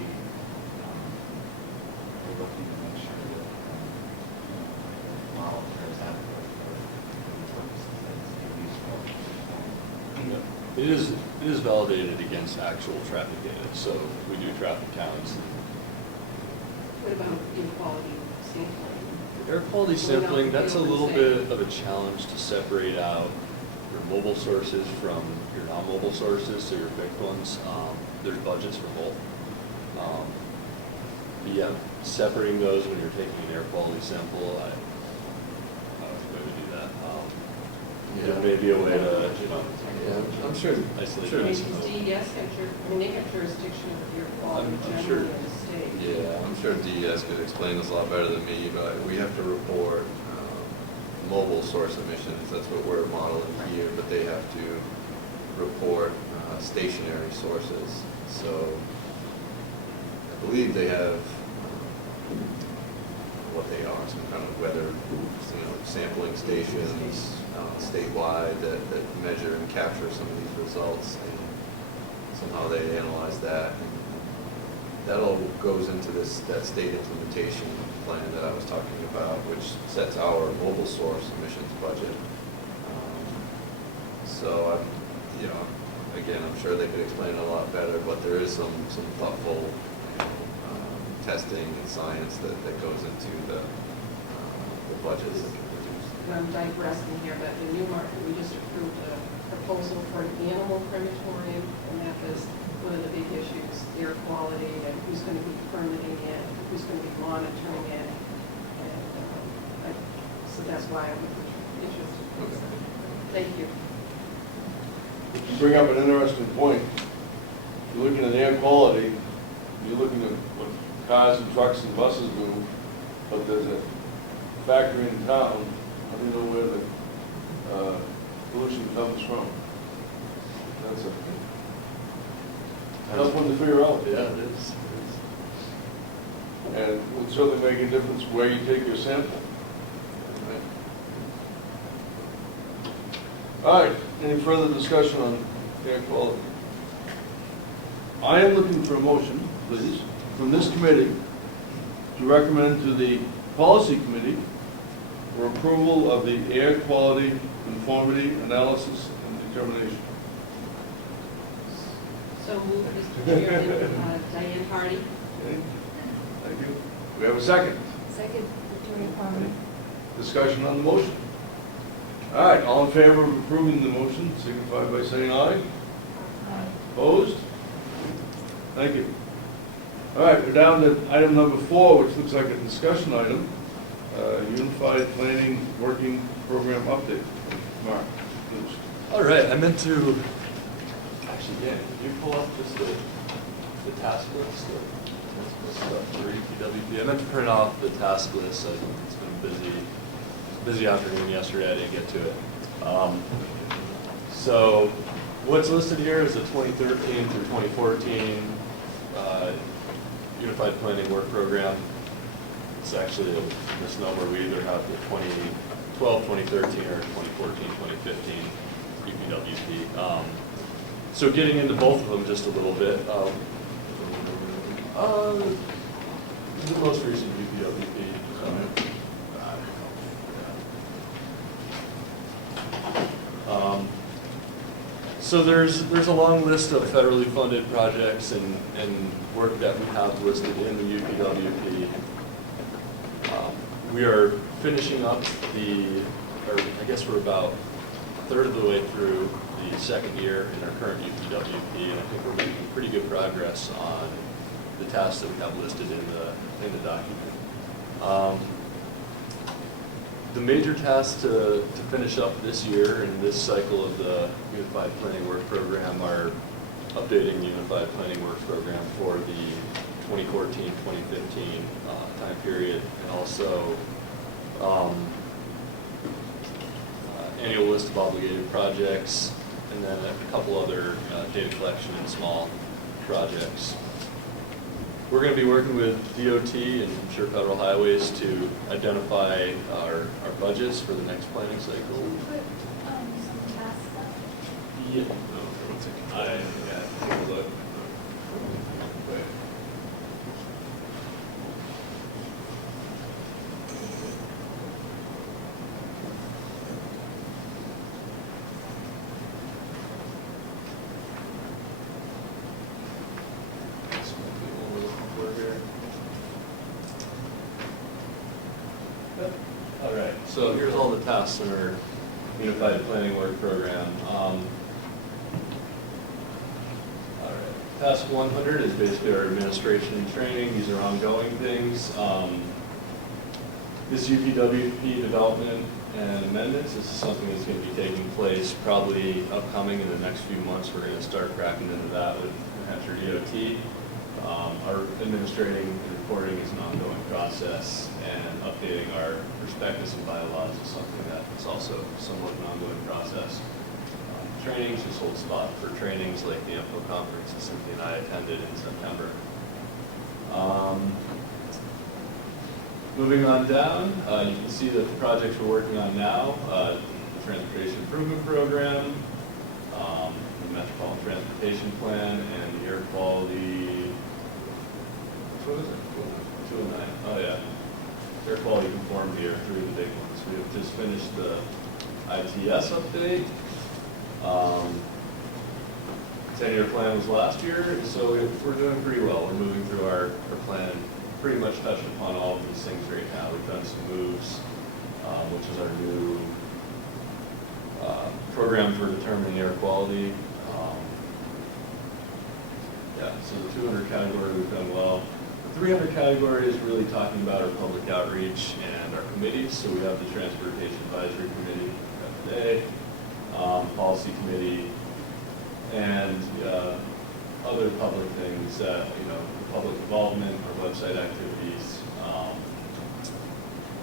we're looking to make sure that the models are as adequate for the purposes that it's being used for. It is validated against actual traffic data, so we do traffic counts. What about inequality sampling? Air quality sampling, that's a little bit of a challenge to separate out your mobile sources from your non-mobile sources, so your fixed ones. There's budgets for both. But yeah, separating those when you're taking an air quality sample, I don't know if we would do that. There may be a way to, Yeah, I'm sure. isolate I mean, it. does DES they have jurisdiction of your quality I'm generally sure. in the state? Yeah, I'm sure DES could explain this a lot better than me, but we have to report mobile source emissions. That's what we're modeling here, but they have to report stationary sources. So I believe they have what they are, some kind of weather, sampling stations statewide that measure and capture some of these results, and somehow they analyze that. And that all goes into that state implementation plan that I was talking about, which sets our mobile source emissions budget. So, again, I'm sure they could explain it a lot better, but there is some thoughtful testing and science that goes into the budgets that get produced. I'm digressing here, but in Newmarket, we just approved a proposal for an animal crematorium, and that was one of the big issues, air quality, and who's going to be permitting it, who's going to be monitoring it, and so that's why I'm interested. Okay. Thank you. You bring up an interesting point. If you're looking at air quality, you're looking at what cars and trucks and buses do, but there's a factory in town. I don't know where the pollution comes from. That's a tough one to figure out. Yeah, it is. And it would certainly make a difference where you take your sample. All right, any further discussion on air quality? I am looking for a motion, please, from this committee to recommend to the policy committee for approval of the air quality conformity analysis and determination. So moved, Mr. Chairman, Diane Hardy. Okay, thank you. We have a second. Second, Victoria Palmer. Discussion on the motion. All right, all in favor of approving the motion, signify by saying aye. Aye. Opposed? Thank you. All right, we're down to item number 4, which looks like a discussion item, Unified Planning Working Program Update. Marc, please. All right, I meant to, actually, yeah, could you pull up just the task list for UPWP? I meant to print off the task list. It's been a busy afternoon yesterday. I didn't get to it. So what's listed here is the 2013 through 2014 Unified Planning Work Program. It's actually a misnomer. We either have the 2012, 2013, or 2014, 2015 UPWP. So getting into both of them just a little bit. The most recent UPWP. So there's a long list of federally funded projects and work that we have listed in the UPWP. We are finishing up or I guess we're about a third of the way through the second year in our current UPWP, and I think we're making pretty good progress on the tasks that we have listed in the document. The major tasks to finish up this year in this cycle of the Unified Planning Work Program are updating the Unified Planning Work Program for the 2014-2015 time period, and also annual list of obligated projects, and then a couple other data collection and small projects. We're going to be working with DOT and Hampshire Federal Highways to identify our budgets for the next planning cycle. Put some tasks up. Yeah. No, one second. Take a look. Wait. All right, so here's all the tasks in our Unified Planning Work Program. All right, task 100 is basically our administration and training. These are ongoing things. This UPWP development and amendments, this is something that's going to be taking place probably upcoming in the next few months. We're going to start cracking into that with Hampshire DOT. Our administrating and reporting is an ongoing process, and updating our prospectus and bylaws is something that's also somewhat an ongoing process. Trainings, just hold spot for trainings like the Smpo conference that Cynthia and I attended in September. Moving on down, you can see the projects we're working on now, the Transportation Improvement Program, the Metropolitan Transportation Plan, and the Air Quality, what is it? 209. Oh yeah. Air Quality Conformity are three of the big ones. We have just finished the ITS update. 10-year plan was last year, so we're doing pretty well. We're moving through our plan, pretty much touched upon all of these things right now. We've done some moves, which is our new program for determining air quality. Yeah, so the 200 category we've done well. The 300 category is really talking about our public outreach and our committees. So we have the Transportation Advisory Committee today, Policy Committee, and other public things, public involvement, our website activities,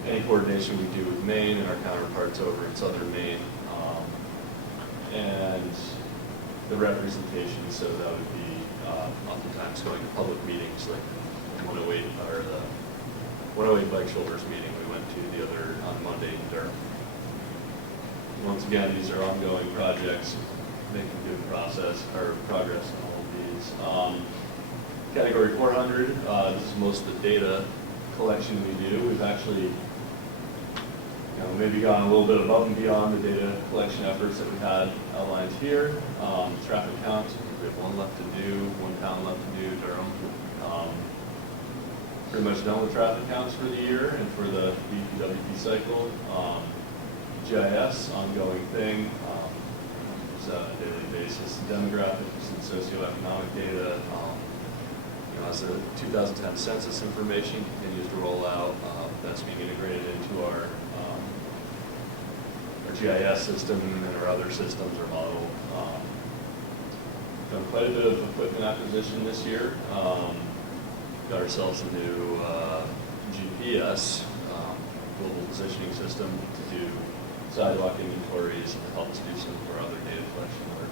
any coordination we do with Maine and our counterparts over in Southern Maine, and the representation. So that would be oftentimes going to public meetings like the 108 or the 108 Bike Shoulders meeting we went to on Monday in Durham. once again, these are ongoing projects, making good progress on all of these. Category 400, this is most of the data collection we do. We've actually, maybe gone a little bit above and beyond the data collection efforts that we had outlined here. Traffic count, we have one left to do, 1 town left to do, Durham. Pretty much done with traffic counts for the year and for the UPWP cycle. GIS, ongoing thing, it's on a daily basis. Demographics and socioeconomic data, as the 2010 census information continues to roll out, that's being integrated into our GIS system and our other systems are modeled. Done quite a bit of equipment acquisition this year. Got ourselves a new GPS, global positioning system to do sidewalk inventories and help us do some of our other data collection work.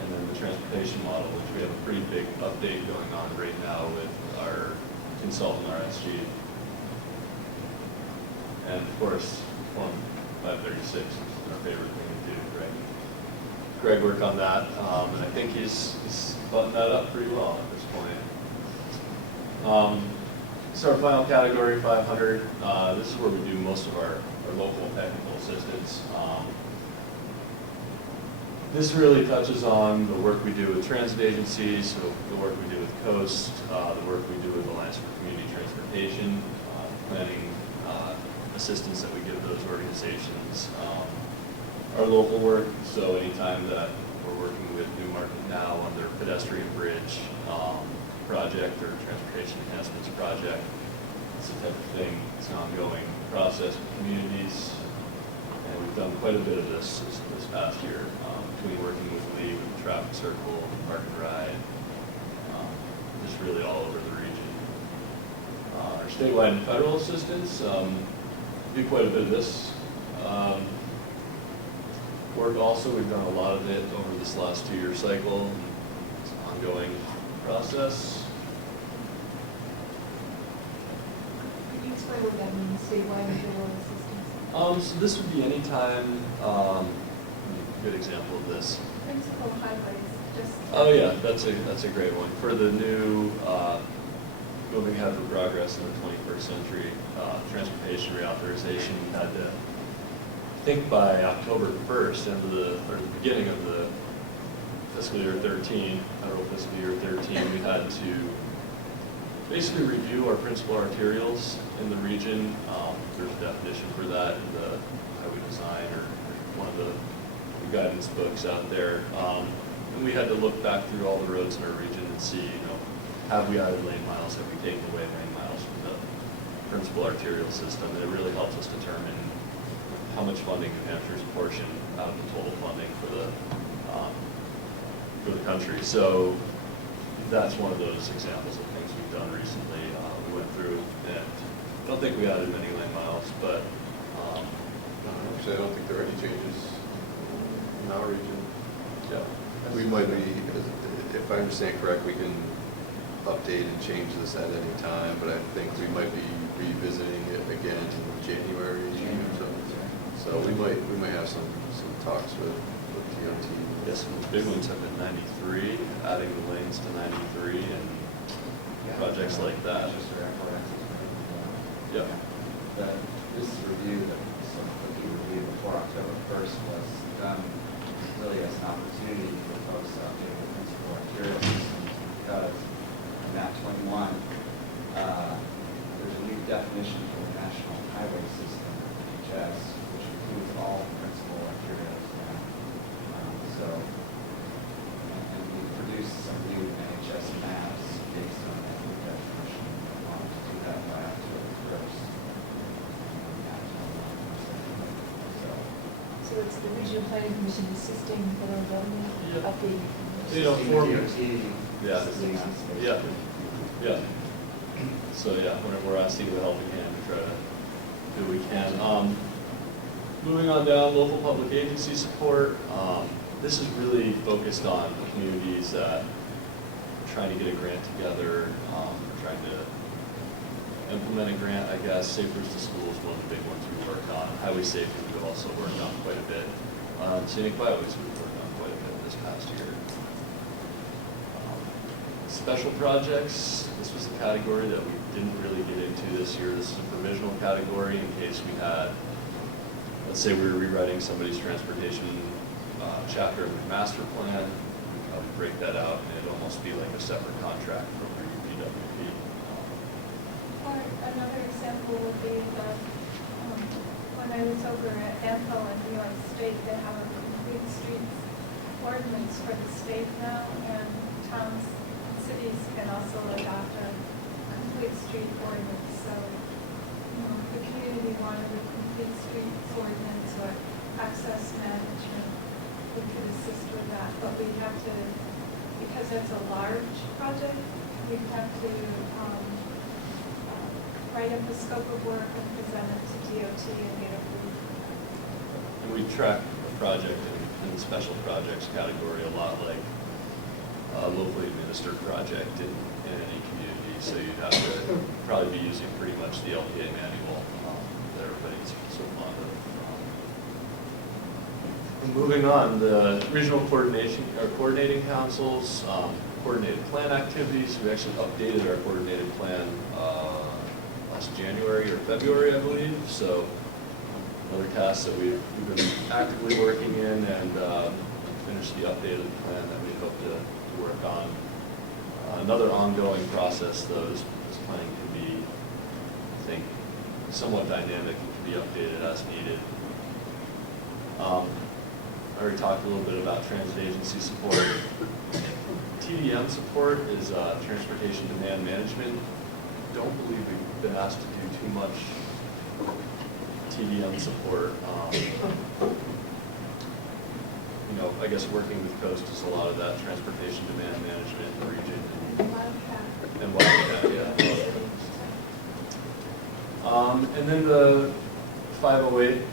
And then the transportation model, which we have a pretty big update going on right now with our consultant RSG. And of course, Form 536 is our favorite thing to do, right? Greg worked on that, and I think he's buttoned that up pretty well at this point. So our final category, 500, this is where we do most of our local technical assistance. This really touches on the work we do with transit agencies, so the work we do with Coast, the work we do with Alliance for Community Transportation, planning assistance that we give those organizations. Our local work, so anytime that we're working with Newmarket now on their pedestrian bridge project or transportation enhancements project, it's the type of thing, it's an ongoing process with communities. And we've done quite a bit of this past year, between working with League, with the Traffic Circle, Park and Ride, just really all over the region. Our statewide and federal assistance, do quite a bit of this work also. We've done a lot of it over this last 2-year cycle. It's an ongoing process. Could you explain what that means, statewide and federal assistance? So this would be any time, good example of this. Principal highways, just. Oh yeah, that's a great one. For the new moving ahead for progress in the 21st century transportation reauthorization, we had to, I think by October 1st, or the beginning of the fiscal year 13, federal fiscal year 13, we had to basically review our principal arterials in the region. There's a definition for that in the highway design or one of the guidance books out there. And we had to look back through all the roads in our region and see, have we added lane miles, have we taken away lane miles from the principal arterial system? And it really helps us determine how much funding New Hampshire's portion out of the total funding for the country. So that's one of those examples of things we've done recently. We went through, and I don't think we added many lane miles, but Actually, I don't think there are any changes in our region. yeah. We might be, if I understand correct, we can update and change this at any time, but I think we might be revisiting it again in January. So we might have some talks with TOT. Yes, some big ones have been 93, adding the lanes to 93 and projects like that. Yeah. This review, the quick review before October 1st was done really as an opportunity for folks to update the principal arterial systems because in map 21, there's a new definition for the national highway system, NHS, which includes all principal arterials now. And we produced some new NHS maps based on that new definition. We wanted to do that by October 1st. So it's the Regional Planning Commission assisting the federal government updating. Yeah. So yeah, we're asking to help again to try to do what we can. Moving on down, local public agency support. This is really focused on communities that are trying to get a grant together, trying to implement a grant, I guess. Safe Routes to School is one of the big ones we work on. highway safety we've also worked on quite a bit. Scenic byways we've worked on quite a bit this past year. Special projects, this was a category that we didn't really get into this year. This is a provisional category in case we had, let's say we were rewriting somebody's transportation chapter of the master plan. We'd probably break that out and it'd almost be like a separate contract from our UPWP. Or another example would be the, when I was over at Hampshire in New York State, they have a complete streets ordinance for the state now, and towns, cities can also adopt a complete street ordinance. So, if the community wanted a complete streets ordinance or access management, we could assist with that. But we have to, because that's a large project, we have to write up a scope of work and present it to DOT and get approved. And we track a project in the special projects category a lot like a locally administered project in any community. So you'd have to probably be using pretty much the LPA manual that everybody's so fond of. Moving on, the regional coordinating councils, coordinated plan activities. We actually updated our coordinated plan last January or February, I believe. So another task that we've been actively working in, and finished the updated plan that we hope to work on. Another ongoing process, though, this planning can be, I think, somewhat dynamic and can be updated as needed. I already talked a little bit about transit agency support. TDM support is transportation demand management. Don't believe we've been asked to do too much TDM support. You know, I guess working with Coast is a lot of that transportation demand management in the region. And Wildcat, yeah. And then the 508,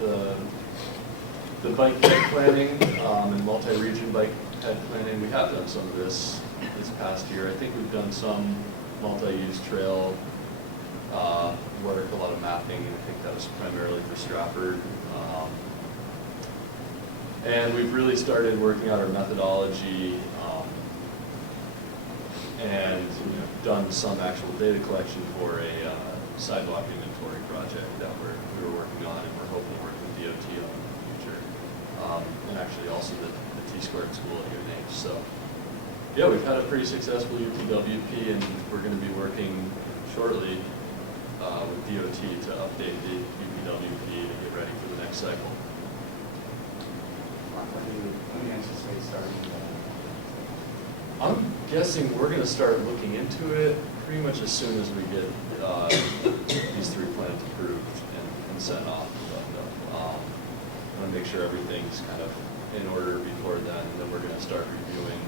the bike ped planning and multi-region bike ped planning. We have done some of this past year. I think we've done some multi-use trail work, a lot of mapping, and I think that was primarily for Strafford. And we've really started working out our methodology and done some actual data collection for a sidewalk inventory project that we were working on, and we're hoping to work with DOT on in the future. And actually also the T-squared school at your name. So yeah, we've had a pretty successful UPWP, and we're going to be working shortly with DOT to update the UPWP to get ready for the next cycle. When do you anticipate starting? I'm guessing we're going to start looking into it pretty much as soon as we get these 3 plans approved and sent off. I want to make sure everything's kind of in order before then, and then we're going to start reviewing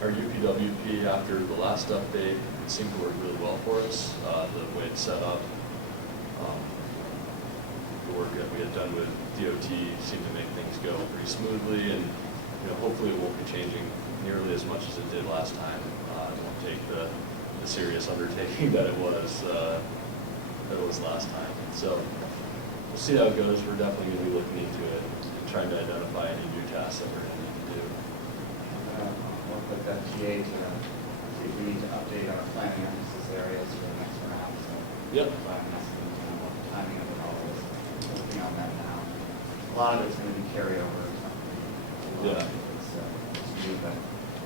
our UPWP after the last update. It seemed to work really well for us, the way it's set up. The work that we had done with DOT seemed to make things go pretty smoothly, and hopefully it won't be changing nearly as much as it did last time. It won't take the serious undertaking that it was last time. So we'll see how it goes. We're definitely going to be looking into it and trying to identify any new tasks that we're going to need to do. Work with FTA to see if we need to update our planning emphasis areas for the next round. So Yep. I'm asking what the timing of it all is. Working on that now. A lot of it's going to be carryover. Yeah. It's new, but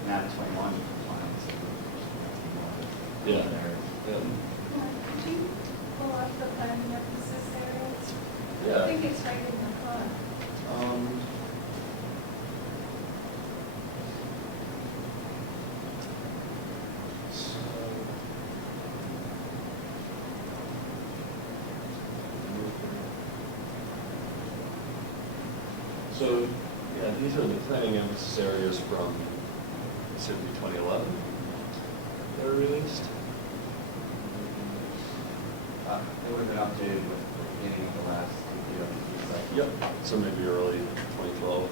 now 21 compliance. Yeah. Could you pull up the planning emphasis areas? Yeah. I think it's right in the front. So, yeah, these are the planning emphasis areas from certainly 2011 that were released. It would have been updated with the beginning of the last UPWP cycle. Yep. So maybe early 2012.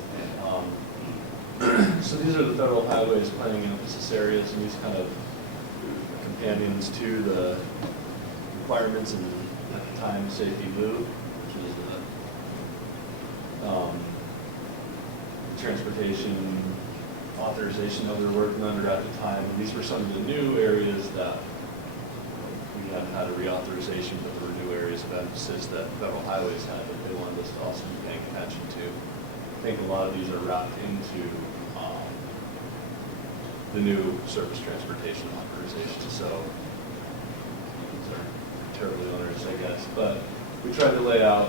So these are the federal highways planning emphasis areas, and these kind of companions to the requirements and time safety loop, which is the transportation authorization that we were working under at the time. And these were some of the new areas that we hadn't had a reauthorization, but there were new areas of emphasis that federal highways had that they wanted us to also be paying attention to. I think a lot of these are wrapped into the new surface transportation authorization. So these are terribly onerous, I guess. But we tried to lay out,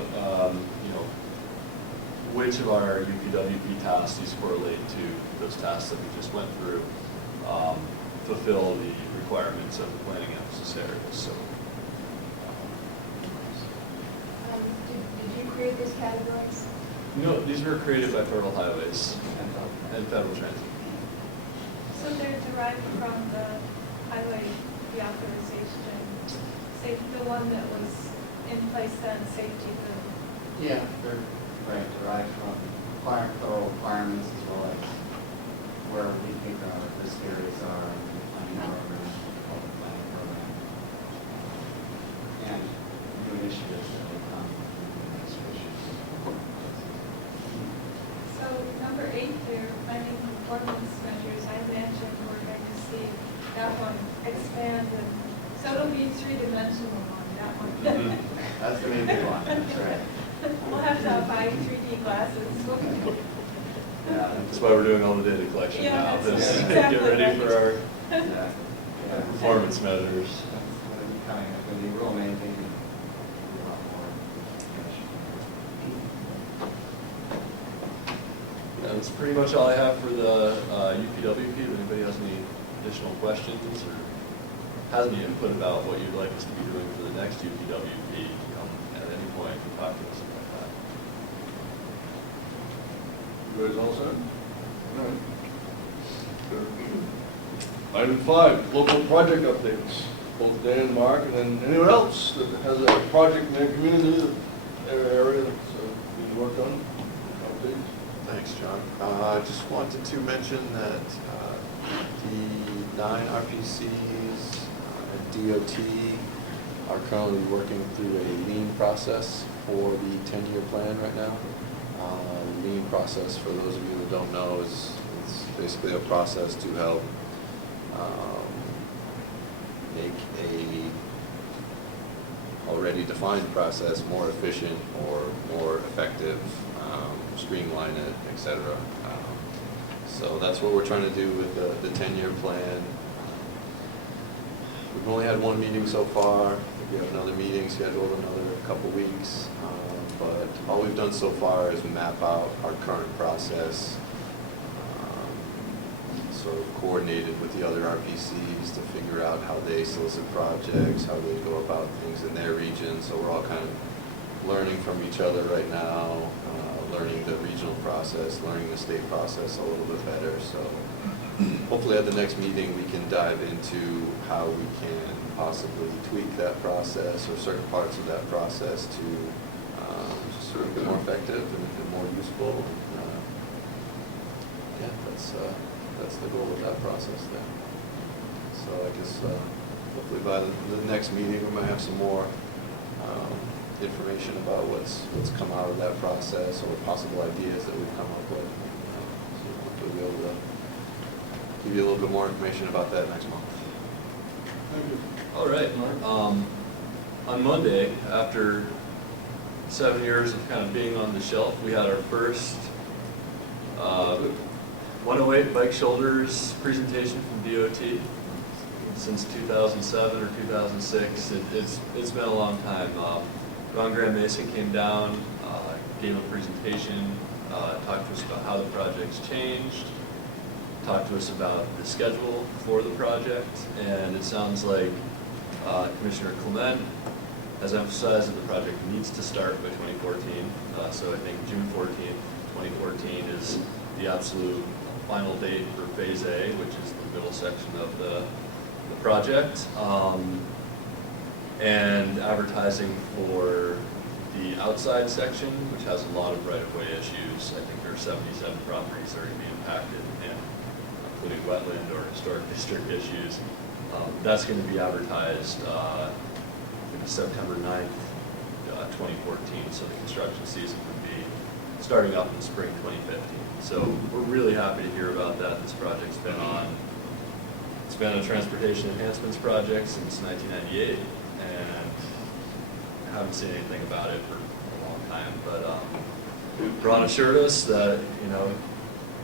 which of our UPWP tasks these correlate to those tasks that we just went through, fulfill the requirements of the planning emphasis areas. So, Did you create these categories? no, these were created by federal highways and federal transit. So they're derived from the highway reauthorization, the one that was in place then, safety bill. Yeah, they're derived from federal requirements as well as where we think our risk areas are in the planning program, public planning program, and new initiatives that will come from the administration. So number 8 there, planning performance measures, I imagine we're going to see that one expand, and so it'll be three-dimensional on that one. That's the main one, that's right. We'll have to buy 3D glasses. Yeah, That's why we're doing all the data collection Yeah, now. that's Just exactly get ready for our yeah. performance measures. It's going to be coming, it's going to be real main thing, a lot more information. That's pretty much all I have for the UPWP. If anybody has any additional questions or has any input about what you'd like us to be doing for the next UPWP, at any point, talk to us about that. You guys all set? All right. Good. Item 5, local project updates. Both Dan, Mark, and then anyone else that has a project in their community, their area that's being worked on. Updates. Thanks, John. I just wanted to mention that the 9 RPCs and DOT are currently working through a lean process for the 10-year plan right now. Lean process, for those of you that don't know, is it's basically a process to help make a already defined process more efficient or more effective, streamline it, etc. So that's what we're trying to do with the 10-year plan. We've only had one meeting so far. We have another meeting scheduled in another couple weeks. But all we've done so far is map out our current process, sort of coordinated with the other RPCs to figure out how they solicit projects, how they go about things in their region. So we're all kind of learning from each other right now, learning the regional process, learning the state process a little bit better. So hopefully at the next meeting we can dive into how we can possibly tweak that process or certain parts of that process to just sort of be more effective and more useful. Yeah, that's the goal of that process there. So I guess hopefully by the next meeting we might have some more information about what's come out of that process or possible ideas that we've come up with. So hopefully we'll be able to give you a little bit more information about that next month. Thank you. All right, Mark. On Monday, after 7 years of kind of being on the shelf, we had our first 108 bike shoulders presentation from DOT. Since 2007 or 2006, it's been a long time. Ron Graham Mason came down, gave a presentation, talked to us about how the project's changed, talked to us about the schedule for the project, and it sounds like Commissioner Clement has emphasized that the project needs to start by 2014. So I think June 14th, 2014 is the absolute final date for Phase A, which is the middle section of the project. And advertising for the outside section, which has a lot of right-of-way issues. I think there are 77 properties that are going to be impacted, and including wetland or historic district issues. That's going to be advertised September 9th 2014, so the construction season would be starting up in spring 2015. So we're really happy to hear about that. This project's been a transportation enhancements project since 1998, and I haven't seen anything about it for a long time. But Ron assured us that, you know,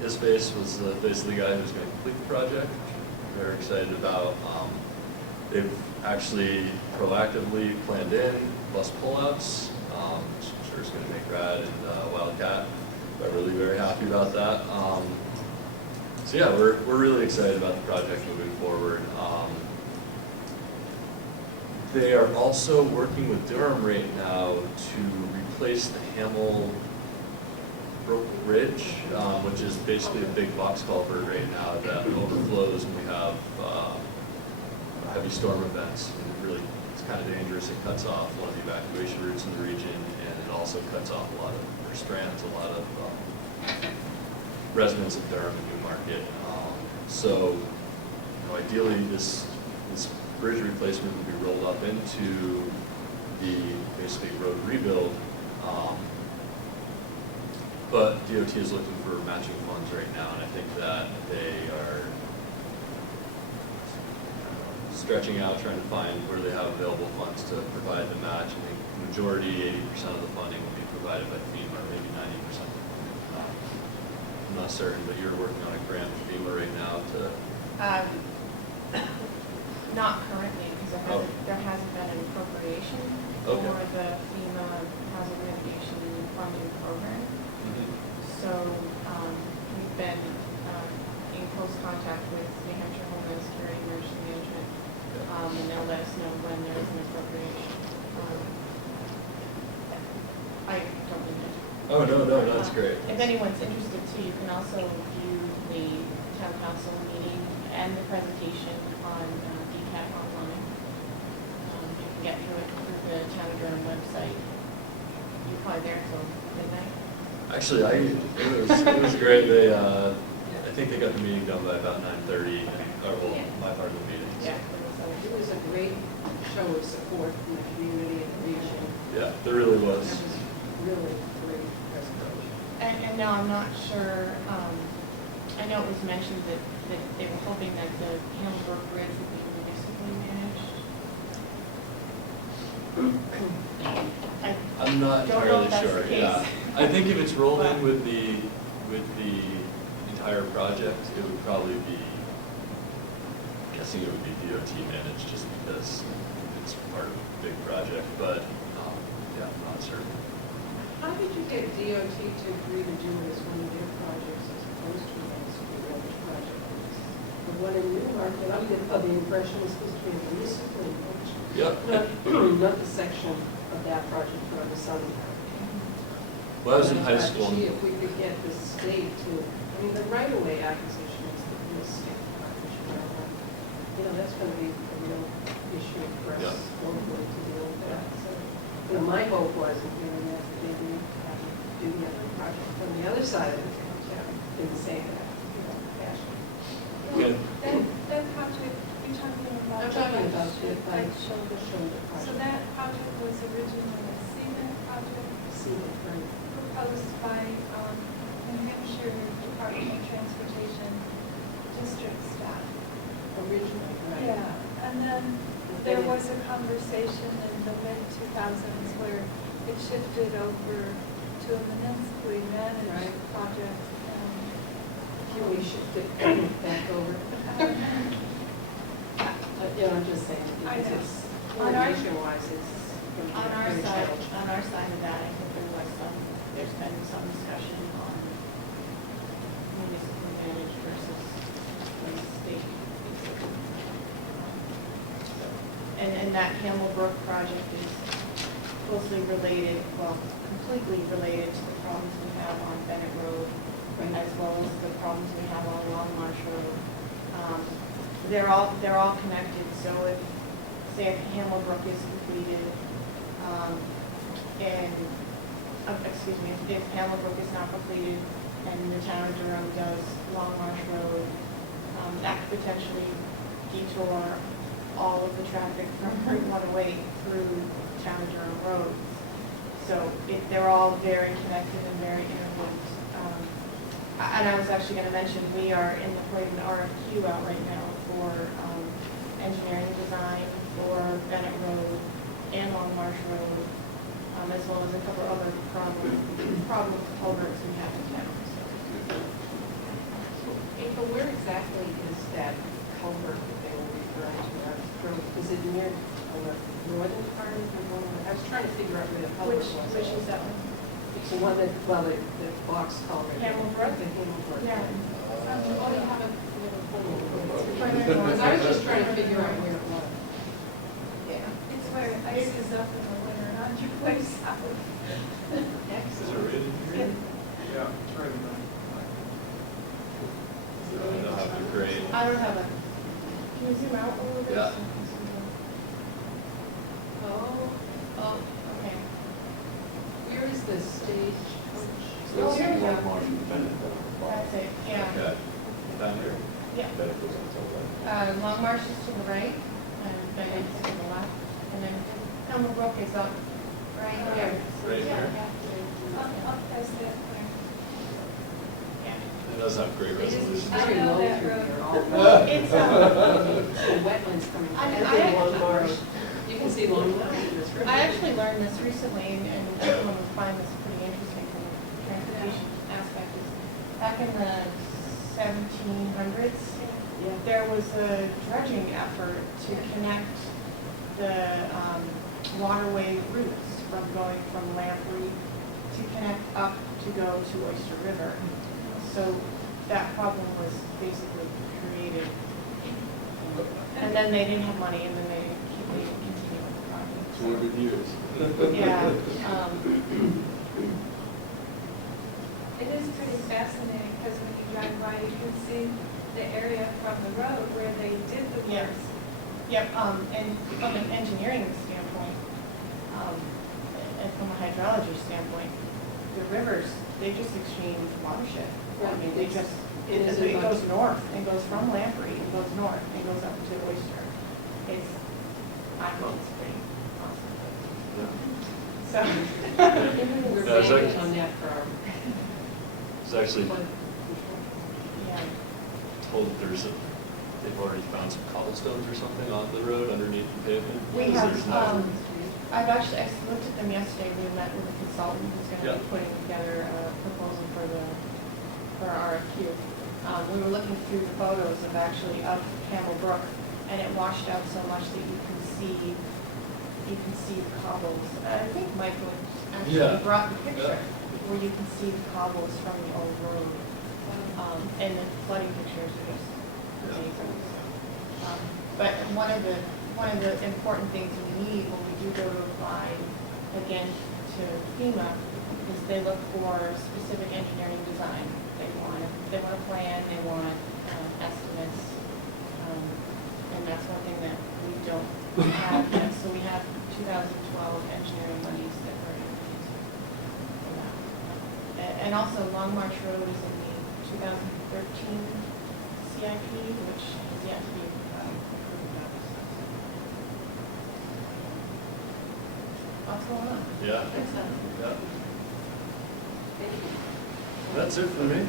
his face was the face of the guy who's going to complete the project. Very excited about. They've actually proactively planned in bus pullouts, which I'm sure is going to make Rad and Wildcat. But really very happy about that. So yeah, we're really excited about the project moving forward. They are also working with Durham right now to replace the Hammel Brook Bridge, which is basically a big box culvert right now that overflows when we have heavy storm events. And really, it's kind of dangerous. It cuts off one of the evacuation routes in the region, and it also cuts off a lot of, or strands a lot of residents of Durham and Newmarket. So, you know, ideally, this bridge replacement would be rolled up into the basically road rebuild. But DOT is looking for matching funds right now, and I think that they are stretching out, trying to find where they have available funds to provide the match. I think the majority, 80% of the funding will be provided by FEMA, or maybe 90%. I'm not certain, but you're working on a grant with FEMA right now to. Not currently, because there hasn't been an appropriation for the FEMA Housing Mitigation Funding Program. So we've been in close contact with New Hampshire Homeland Security Emergency Management, and they'll let us know when there is an appropriation. I don't mean it. Oh, no, that's great. If anyone's interested too, you can also view the town council meeting and the presentation on DCAT online. You can get through it through the town of Durham website. You're probably there till midnight. Actually, it was great. They, I think they got the meeting done by about 9:30, or well, my part of the meeting. So. Yeah, it was a great show of support from the community and the region. Yeah, there really was. It was really great presentation. And now I'm not sure, I know it was mentioned that they were hoping that the Hammel Brook Bridge would be municipally managed. I'm not don't know entirely if that's sure. the case. Yeah, I think if it's rolled in with the entire project, it would probably be. I'm guessing it would be DOT managed, just because it's part of a big project. But yeah, I'm not certain. How did you get DOT to agree to do it as one of their projects as opposed to a school village project? The one in Newmarket, I'm getting the impression it's supposed to be a municipal approach. Yep. Not the section of that project, but on the southern part. Well, I was in high school. Gee, if we could get the state to, I mean, the right-of-way acquisition is the state project. You know, that's going to be a real issue for us locally to deal with that. So, you know, my hope was that they didn't have to do the other project from the other side of the town. Didn't say that, you know, fashion. That project, you're talking about. I'm talking about the Like shoulder So project. that project was originally a cement project Cement, right. proposed by New Hampshire Department of Transportation district staff. Originally, right. Yeah, and then there was a conversation in the mid-2000s where it shifted over to a municipally managed Right. project. Can we shift it back over? You know, I'm just saying, I because know. it's, On our- coordination-wise, it's going to be On our very side, challenging. on our side of that, I think there's been some discussion on municipally managed versus state. And that Hammel Brook project is closely related, well, completely related to the problems we have on Bennett Road, as well as the problems we have on Long Marsh Road. They're all connected, so if, say, if Hammel Brook is completed, if Hammel Brook is not completed and the town of Durham does Long Marsh Road, that could potentially detour all of the traffic from Route 108 through town of Durham roads. they're all very connected and very interlinked. And I was actually going to mention, we are in the putting an RFQ out right now for engineering design for Bennett Road and Long Marsh Road, as well as a couple other problem culverts we have in town. April, where exactly is that culvert that they were referring to? Is it near the northern part of the road? I was trying to figure out where the culvert was. Which is that one? It's the one that, well, the box culvert. Hammel Brook? The Hammel Brook. Yeah. Oh, you haven't. Further north. I was just trying to figure out where it was. Yeah. It's where it ices up in the winter, not your place south. Is it Excellent. rated here? Yeah, it's right in there. I don't have the grade. I don't have a, can you zoom out a little bit? Yeah. Oh, okay. Where is the stage coach? Oh, here we go. Marsh and Bennett. That's it, yeah. Okay. Down here? Yeah. Bennett goes until then. Long Marsh is to the right, and Bennett is to the left, and then Hammel Brook is up right here. Right here? Up past that point. Yeah. It does have great resolution. I Very know low that through road. there, all It's, the wetlands coming from I- every I- Long Marsh. You can see Long Marsh. I actually learned this recently, and everyone would find this pretty interesting from the transportation aspect. Is back in the 1700s, Yeah. there was a dredging effort to connect the waterway routes from going from Lamprey to connect up to go to Oyster River. So that problem was basically created. And then they didn't have money, and then they didn't continue with the project. 200 years. Yeah. It is pretty fascinating because when you drive by, you can see the area from the road where they did the Yes. work. Yep, and from an engineering standpoint, and from a hydrology standpoint, the rivers, they just exchange watershed. I mean, they just, it goes north, and goes from Lamprey, and goes north, and goes up to Oyster. It's, I think it's pretty awesome. So. We're Yeah, it's banking like- on that for our It's actually flood control. Yeah. told that they've already found some cobblestones or something on the road underneath the pavement. We Because have, there's no- I looked at them yesterday, we met with a consultant who's gonna be Yeah. putting together a proposal for our RFQ. We were looking through the photos of Hammel Brook, and it washed out so much that you can see the cobbles. I think Michael Yeah. actually brought the picture, where you can see the cobbles from the old road. And the flooding pictures are just amazing. But one of the important things we need when we do go to apply again to FEMA is they look for specific engineering design. They want a plan, they want estimates, and that's one thing that we don't have yet. So we have 2012 engineering monies that we're using for that. And also Long Marsh Road is in the 2013 CIP, which has yet to be approved. What's going on? Yeah. Excellent. Yeah. Thank you. That's it for me.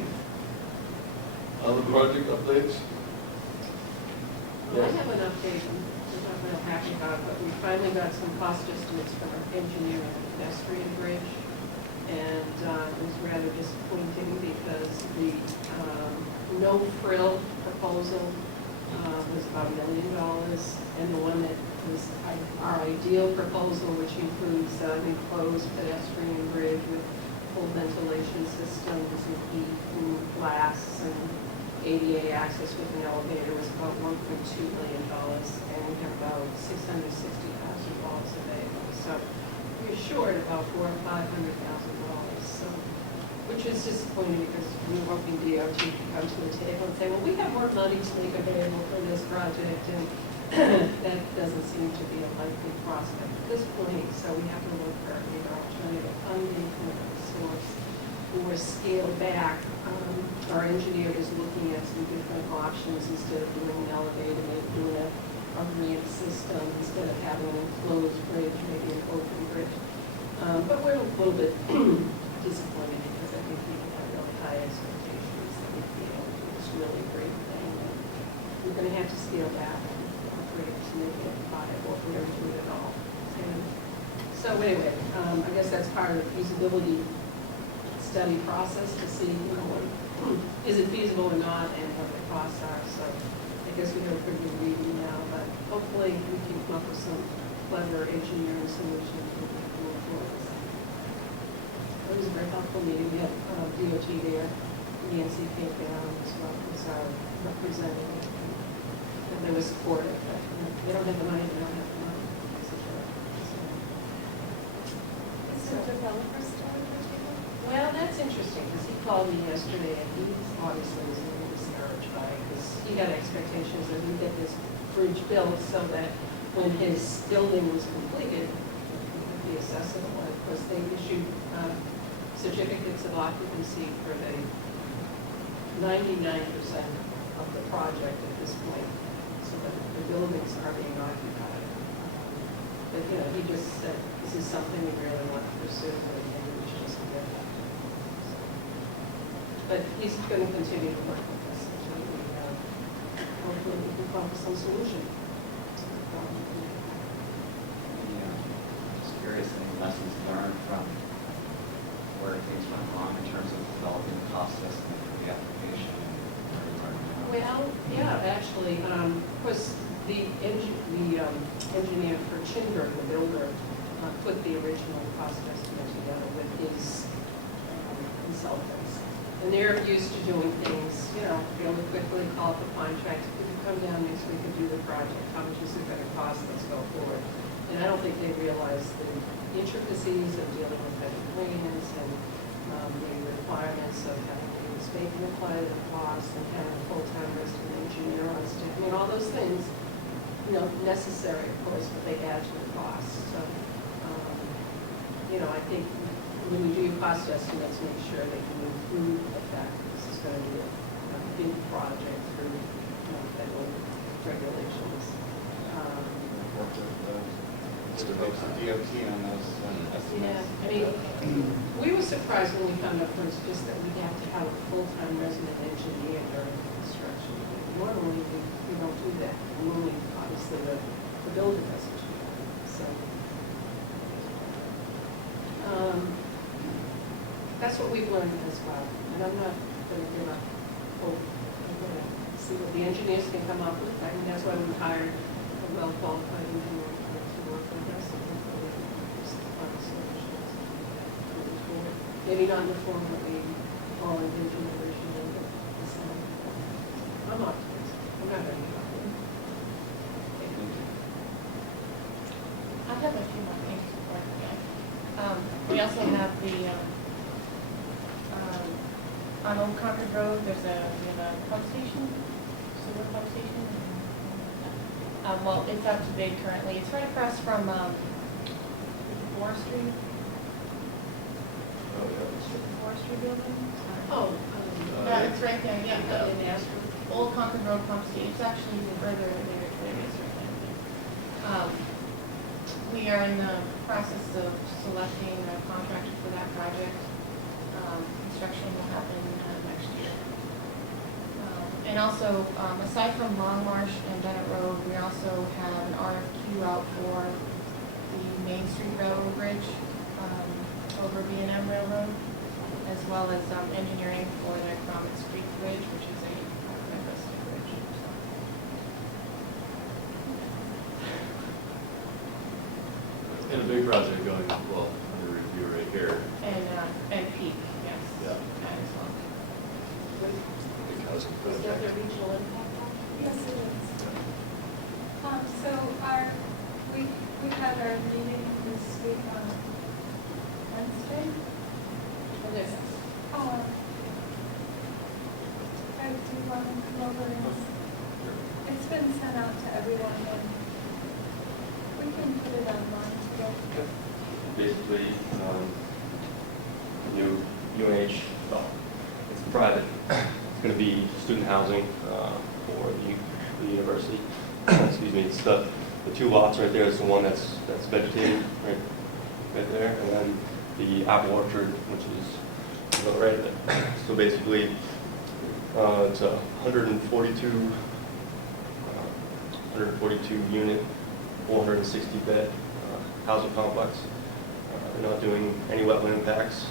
Other project updates? Well, I have an update I'm not real happy about, but we finally got some cost estimates from our engineer on the pedestrian bridge. And it was rather disappointing because the no-frill proposal was about $1 million. And the one that was our ideal proposal, which includes an enclosed pedestrian bridge with full ventilation systems and heat and glass and ADA access with an elevator, was about $1.2 million, and we have about $660,000 available. So we're short about $400,000 or $500,000. So, which is disappointing because we were hoping DOT could come to the table and say, well, we have more money to make available for this project, and that doesn't seem to be a likely prospect at this point. So we have to look for either alternative funding or source or scale back. Our engineer is looking at some different options. Instead of doing an elevator, maybe doing a ramp system. Instead of having an enclosed bridge, maybe an open bridge. But we're a little bit disappointed because I think people have really high expectations that we feel it's really a great thing. And we're going to have to scale back and upgrade to make it viable if we ever do it at all. And so anyway, I guess that's part of the feasibility study process to see, you know, is it feasible or not and what the costs are. So I guess we have a pretty good reading now, but hopefully we can come up with some clever engineering solutions to move forward. It was a very helpful meeting. We had DOT there. Nancy came down as well as our representative. And they were supportive. But, you know, they don't have the money, they don't have the money. Is the developer still in Virginia? Well, that's interesting, because he called me yesterday, and he obviously was a little discouraged by it, because he had expectations that he'd get this bridge built so that when his building was completed, it would be accessible. And of course, they issued certificates of occupancy for the 99% of the project at this point, so that the buildings are being occupied. But, you know, he just said, this is something we really want to pursue, and maybe we should just get that. But he's going to continue to work with us until we, hopefully we can come up with some solution. Just curious, any lessons learned from where things went wrong in terms of developing the cost estimate for the application and where we are now? Well, yeah, actually, of course, the engineer for Chinburg, the builder, put the original cost estimate together with his consultants. And they're used to doing things, you know, fairly quickly, call up a contract, if you come down next week and do the project, how much is it going to cost, let's go forward. And I don't think they realize the intricacies of dealing with heavy plans and the requirements of having the Smpo apply to the cost and having a full-time resident engineer on staff. I mean, all those things, you know, necessary, of course, but they add to the cost. So, you know, I think when you do your cost estimates, make sure that you include the fact that this is going to be a big project through federal regulations. Work with the folks at DOT on those estimates. Yeah, I mean, we were surprised when we found out first just that we have to have a full-time resident engineer during construction. Normally, we don't do that. Normally, obviously, the builder doesn't do that. So, that's what we've learned as well. And I'm not going to give up hope. I'm going to see what the engineers can come up with. I mean, that's why we hired a well-qualified engineer to work with us. And hopefully, just find solutions moving forward. Maybe not in the form that we all envisioned originally, but this time. I'm optimistic. I'm not going to give up. I have a few more things before I forget. We also have the, on Old Concord Road, we have a pump station, sewer pump station. Well, it's out to bid currently. It's right across from, Forestry. Oh, yeah. Forestry building. Oh, Yeah, it's right there, yeah. in Astro. Old Concord Road pump station. It's actually even further there than it is right now. We are in the process of selecting a contractor for that project. Construction will happen next year. And also, aside from Long Marsh and Bennett Road, we also have an RFQ out for the Main Street Railroad Bridge over B&M Railroad, as well as engineering for the Crommett Street Bridge, which is a Memphis bridge. And a big project going, well, under review right here. And Peak, yes. Yeah. That as well. Big housing Is that project. the regional impact? Yes, it is. So we had our meeting this week on Wednesday. What is it? I do want to come over and it's been sent out to everyone and we can put it online today. Basically, new UNH, well, it's private. It's going to be student housing for the university. Excuse me. It's the two lots right there is the one that's vegetated, right? right there, and then the apple orchard, which is right there. So basically, it's a 142 unit, 460 bed housing complex. We're not doing any wetland impacts.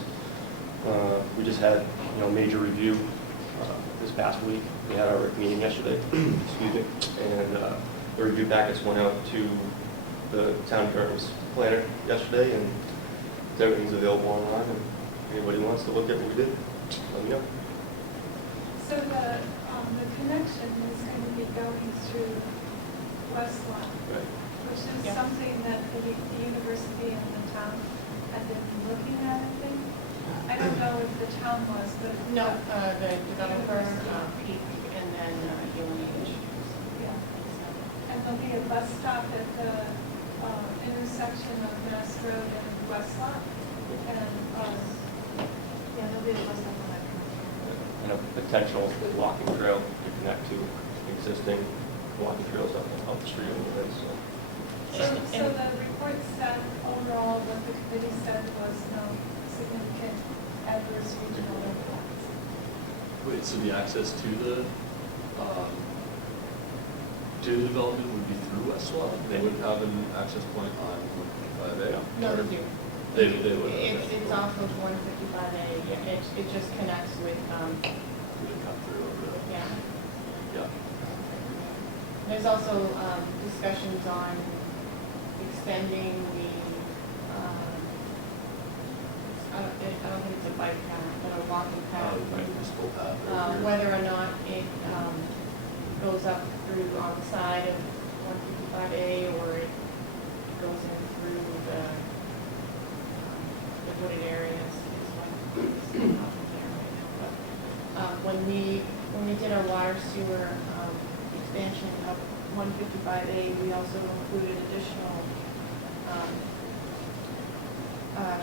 We just had major review this past week. We had our meeting yesterday, excuse me, and the review packets went out to the town attorney's planner yesterday, and everything's available online, and anybody wants to look at what we did, let me know. So the connection is going to be going through Westlawn, Right. which is Yeah. something that the university and the town had been looking at, I think. I don't know if the town was, but. No, the developer, Peak, and then UNH. Yeah. And there'll be a bus stop at the intersection of Mass Road and Westlawn. And, yeah, there'll be a bus stop on that. And a potential walking trail to connect to existing walking trails up the street a little bit, so. So the report said overall, what the committee said was no significant adverse regional impacts. Wait, so the access to the development would be through Westlawn? They would have an access point on 155A? No, they do. They would. It's off of 155A. It just connects with, Would it come through over there? yeah. Yeah. There's also discussions on extending the, I don't think it's a bike path, but a walking path. Municipal path. over here. Whether or not it goes up through on the side of 155A or it goes in through the wooded areas is what is up there right now. But when we did our water sewer expansion of 155A, we also included additional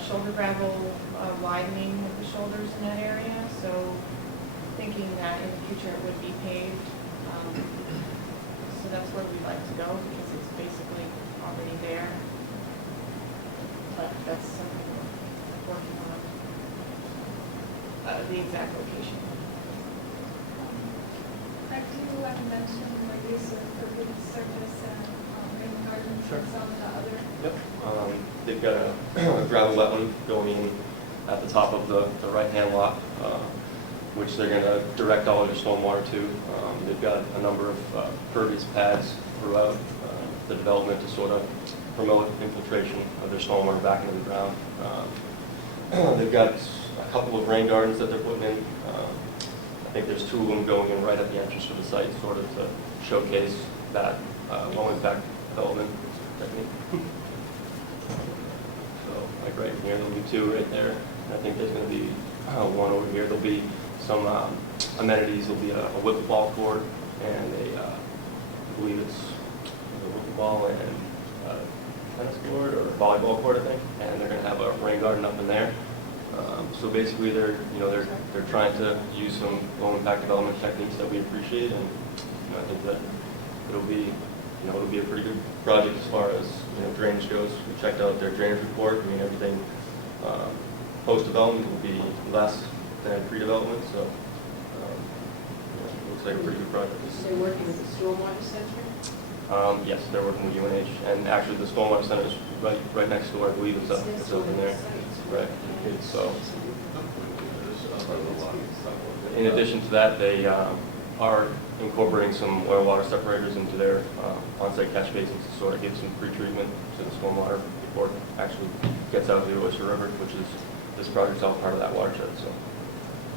shoulder gravel widening of the shoulders in that area. So thinking that in the future it would be paved. So that's where we'd like to go because it's basically already there. But that's something we're working on, the exact location. Greg, do you want to mention the use of urban service and rain gardens and some of the other? Yep. They've got a gravel wetland going in at the top of the right-hand lot, which they're going to direct all of their stormwater to. They've got a number of pervious pads throughout the development to sort of promote infiltration of their stormwater back into the ground. They've got a couple of rain gardens that they're putting in. I think there's 2 of them going in right at the entrance to the site, sort of to showcase that low impact development technique. So, like right here, there'll be 2 right there. And I think there's going to be 1 over here. There'll be some amenities. There'll be a wiffle ball court and I believe it's a wiffle ball and tennis court or volleyball court, I think. And they're going to have a rain garden up in there. So basically, they're trying to use some low impact development techniques that we appreciate, and I think that it'll be a pretty good project as far as drainage goes. We checked out their drainage report. I mean, everything post development will be less than pre-development, so it looks like a pretty good project. They're working with the stormwater center? Yes, they're working with UNH, and actually the stormwater center is right next door. I believe it's up in there. Right. So, in addition to that, they are incorporating some oil water separators into their on-site catch basins to sort of give some pre-treatment to the stormwater before it actually gets out to the Oyster River, which is this project's all part of that watershed. So,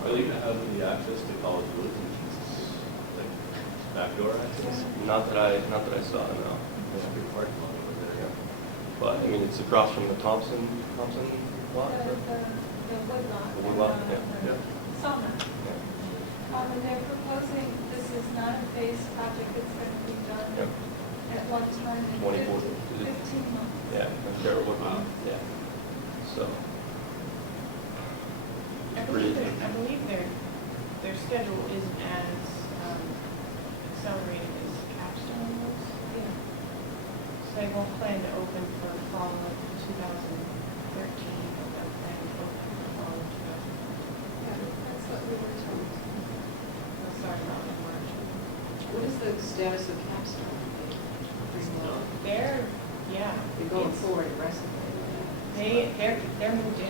Are they going to have any access to College Woods, like backdoor access? not that I saw, no. There's a big parking lot over there. Yeah. But I mean, it's across from the Thompson lot. The woodlot. The woodlot, yeah. Yeah. Sawmill. Yeah. And they're proposing, this is not a phased project, it's going to be done Yep. at one time in 24. 15 months. Yeah, that's their working. Yeah. So. I believe their schedule isn't as accelerated as Capstone was. Yeah. So they won't plan to open for the fall of 2013. 13th of the planning board. Yeah, that's what we were told. We'll start out in March. What is the status of Capstone? They're, yeah. They're going it's- forward aggressively. They're moved in.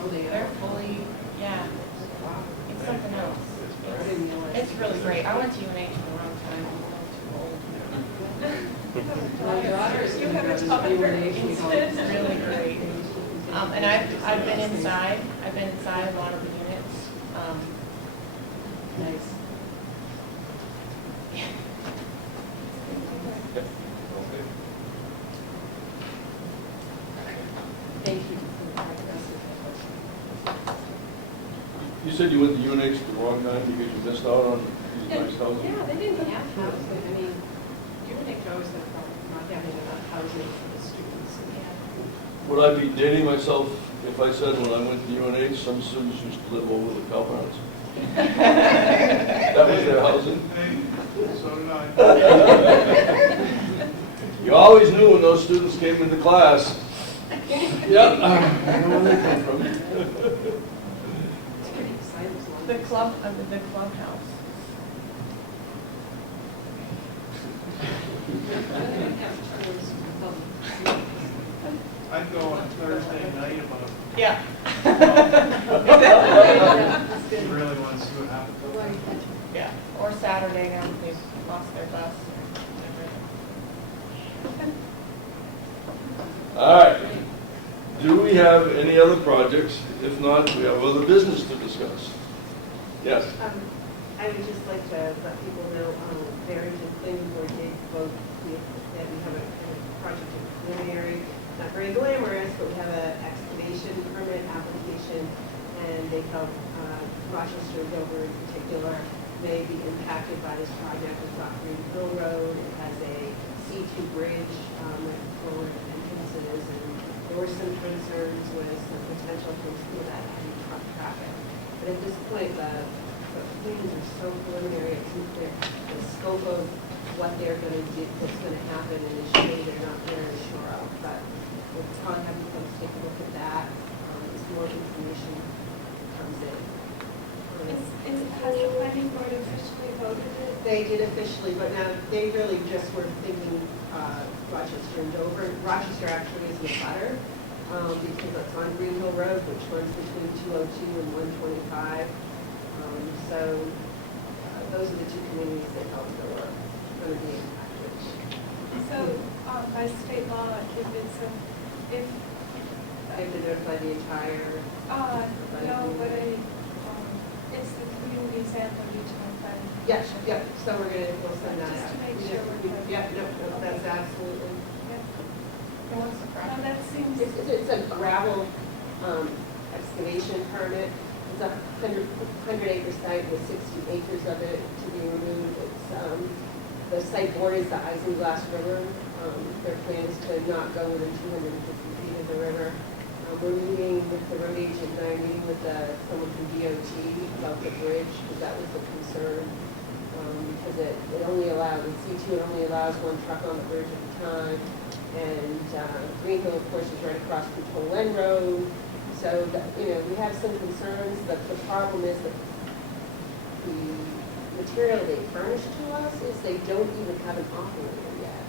Oh, they are? They're fully, yeah. Wow. It's something else. I didn't realize. It's really great. I went to UNH for a long time. I'm a little too old. My daughter is You going to have go a to daughter. UNH. It's really great. And I've been inside. I've been inside a lot of the units. Nice. Thank you for the rest of You said you went to UNH at the wrong time because you missed out on these nice houses? Yeah, they didn't have housing. I mean, UNH always had a problem not having enough housing for the students. Would I be dating myself if I said when I went to UNH, some students used to live over the Copelands? That was their housing? So did I. You always knew when those students came into class. Yep, I know where they come from. It's pretty exciting. The clubhouse. I'd go on Thursday night about, Yeah. if you really want to see what happens. Yeah. Or Saturday now that they've lost their bus. All right. Do we have any other projects? If not, we have other business to discuss. Yes. I would just like to let people know, Barrington Planning Board did vote that we have a kind of project in preliminary, not very glamorous, but we have an excavation permit application, and they felt Rochester and Dover in particular may be impacted by this project. It's off Green Hill Road. It has a C2 bridge with forward entrances, and there were some concerns with some potential for some of that heavy truck traffic. But at this point, the plans are so preliminary, it's unclear the scope of what they're going to do, what's going to happen, and initially they're not very sure of. But we'll probably have folks take a look at that as more information comes in. Has the planning board officially voted it? They did officially, but now they really just were thinking Rochester and Dover. Rochester actually is the butter because it's on Green Hill Road, which runs between 202 and 125. Those are the two communities that felt that were going to be impacted. So by state law, if it's a, if, I have to notify the entire. no, but it's the communities and the regional planning. Yes, yep, so we'll send that Just out. to make sure we're good. Yeah, no, that's absolutely. And what's the No, project? that seems, It's a gravel excavation permit. It's a 100-acre site with 60 acres of it to be removed. It's, the site borders the Isinglass River. Their plan is to not go within 250 feet of the river. We're meeting with the road agent and I'm meeting with someone from DOT about the bridge because that was the concern. Because it only allows, in C2, it only allows one truck on the bridge at a time. And Green Hill, of course, is right across from Copeland Road. So, we have some concerns. The problem is that the material they furnish to us is they don't even have an operator yet.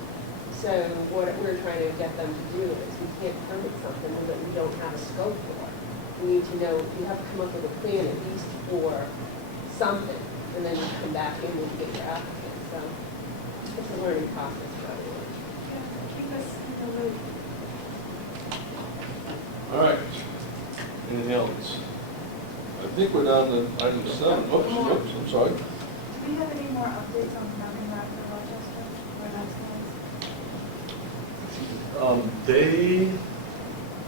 So what we're trying to get them to do is we can't permit something that we don't have a scope for. We need to know, you have to come up with a plan at least for something, and then you come back in and get your applicant. So it's a learning process for everyone. keep us in the loop. All right. Anything else? I think we're down to item 7. Oops, I'm sorry. Do we have any more updates on Mountain Rock or Rochester? Where that's going?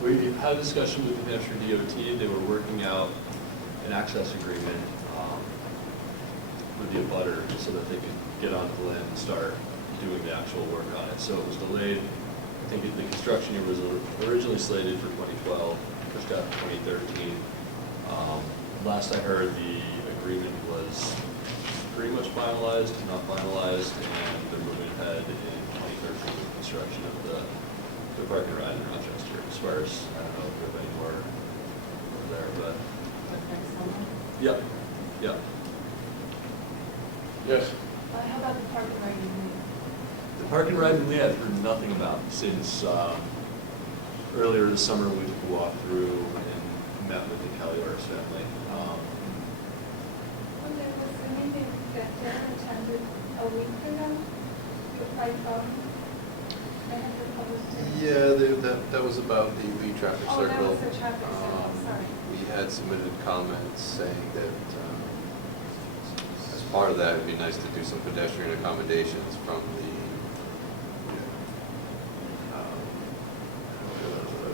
We had a discussion with the Hampshire DOT. They were working out an access agreement with the abutter so that they could get onto the land and start doing the actual work on it. So it was delayed. I think the construction year was originally slated for 2012, pushed out to 2013. Last I heard, the agreement was pretty much finalized, not finalized, and they're moving ahead in 2013 with construction of the to park and ride in Rochester. As far as, I don't know if we have any more there, but, Next summer. yep, yep. Yes. How about the park and ride in The park and ride in Lee, I've heard nothing about since earlier this summer. We took a walk through and met with the Calior's family. Well, there was a meeting that Darren attended a week ago, by phone. They had the public hearing. Yeah, that was about the Lee traffic Oh, that circle. was the traffic circle, sorry. We had submitted comments saying that as part of that, it'd be nice to do some pedestrian accommodations from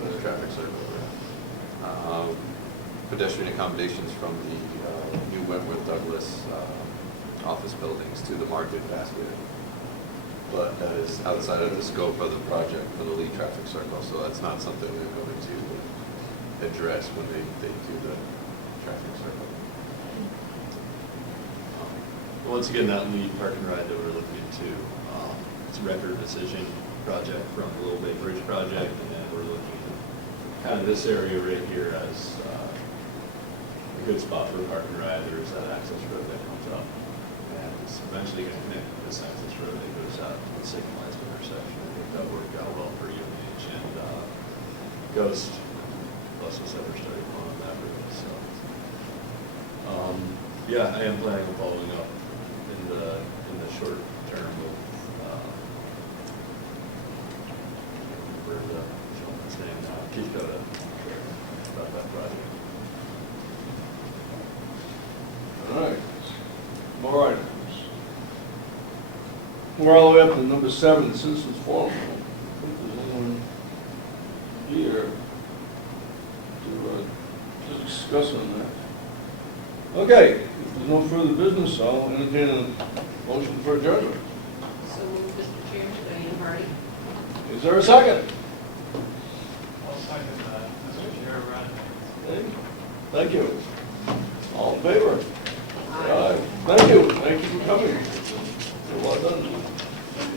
the traffic circle. Pedestrian accommodations from the new Wentworth Douglas office buildings to the market basket. But that is outside of the scope of the project for the Lee traffic circle, so that's not something we're going to address when they do the traffic circle. Once again, that Lee park and ride that we're looking into, it's a record decision project from the Little Bay Bridge project, and we're looking at kind of this area right here as a good spot for a park and ride. There's that access road that comes up, and it's eventually going to connect to this access road that goes out to the signalized intersection. I think that worked out well for UNH and Ghost, plus us ever started going on that route. So, yeah, I am planning on following up in the short term with where the gentleman's name now, Keith Coda, about that project. All right. More items. We're all the way up to number 7, citizens forum. I don't think there's anyone here to discuss on that. Okay, if there's no further business, I'll entertain a motion for adjournment. So moved, Mr. Chairman, Diane Hardy. Is there a second? I'll second that, Mr. Chair, Okay. Thank you. All in favor?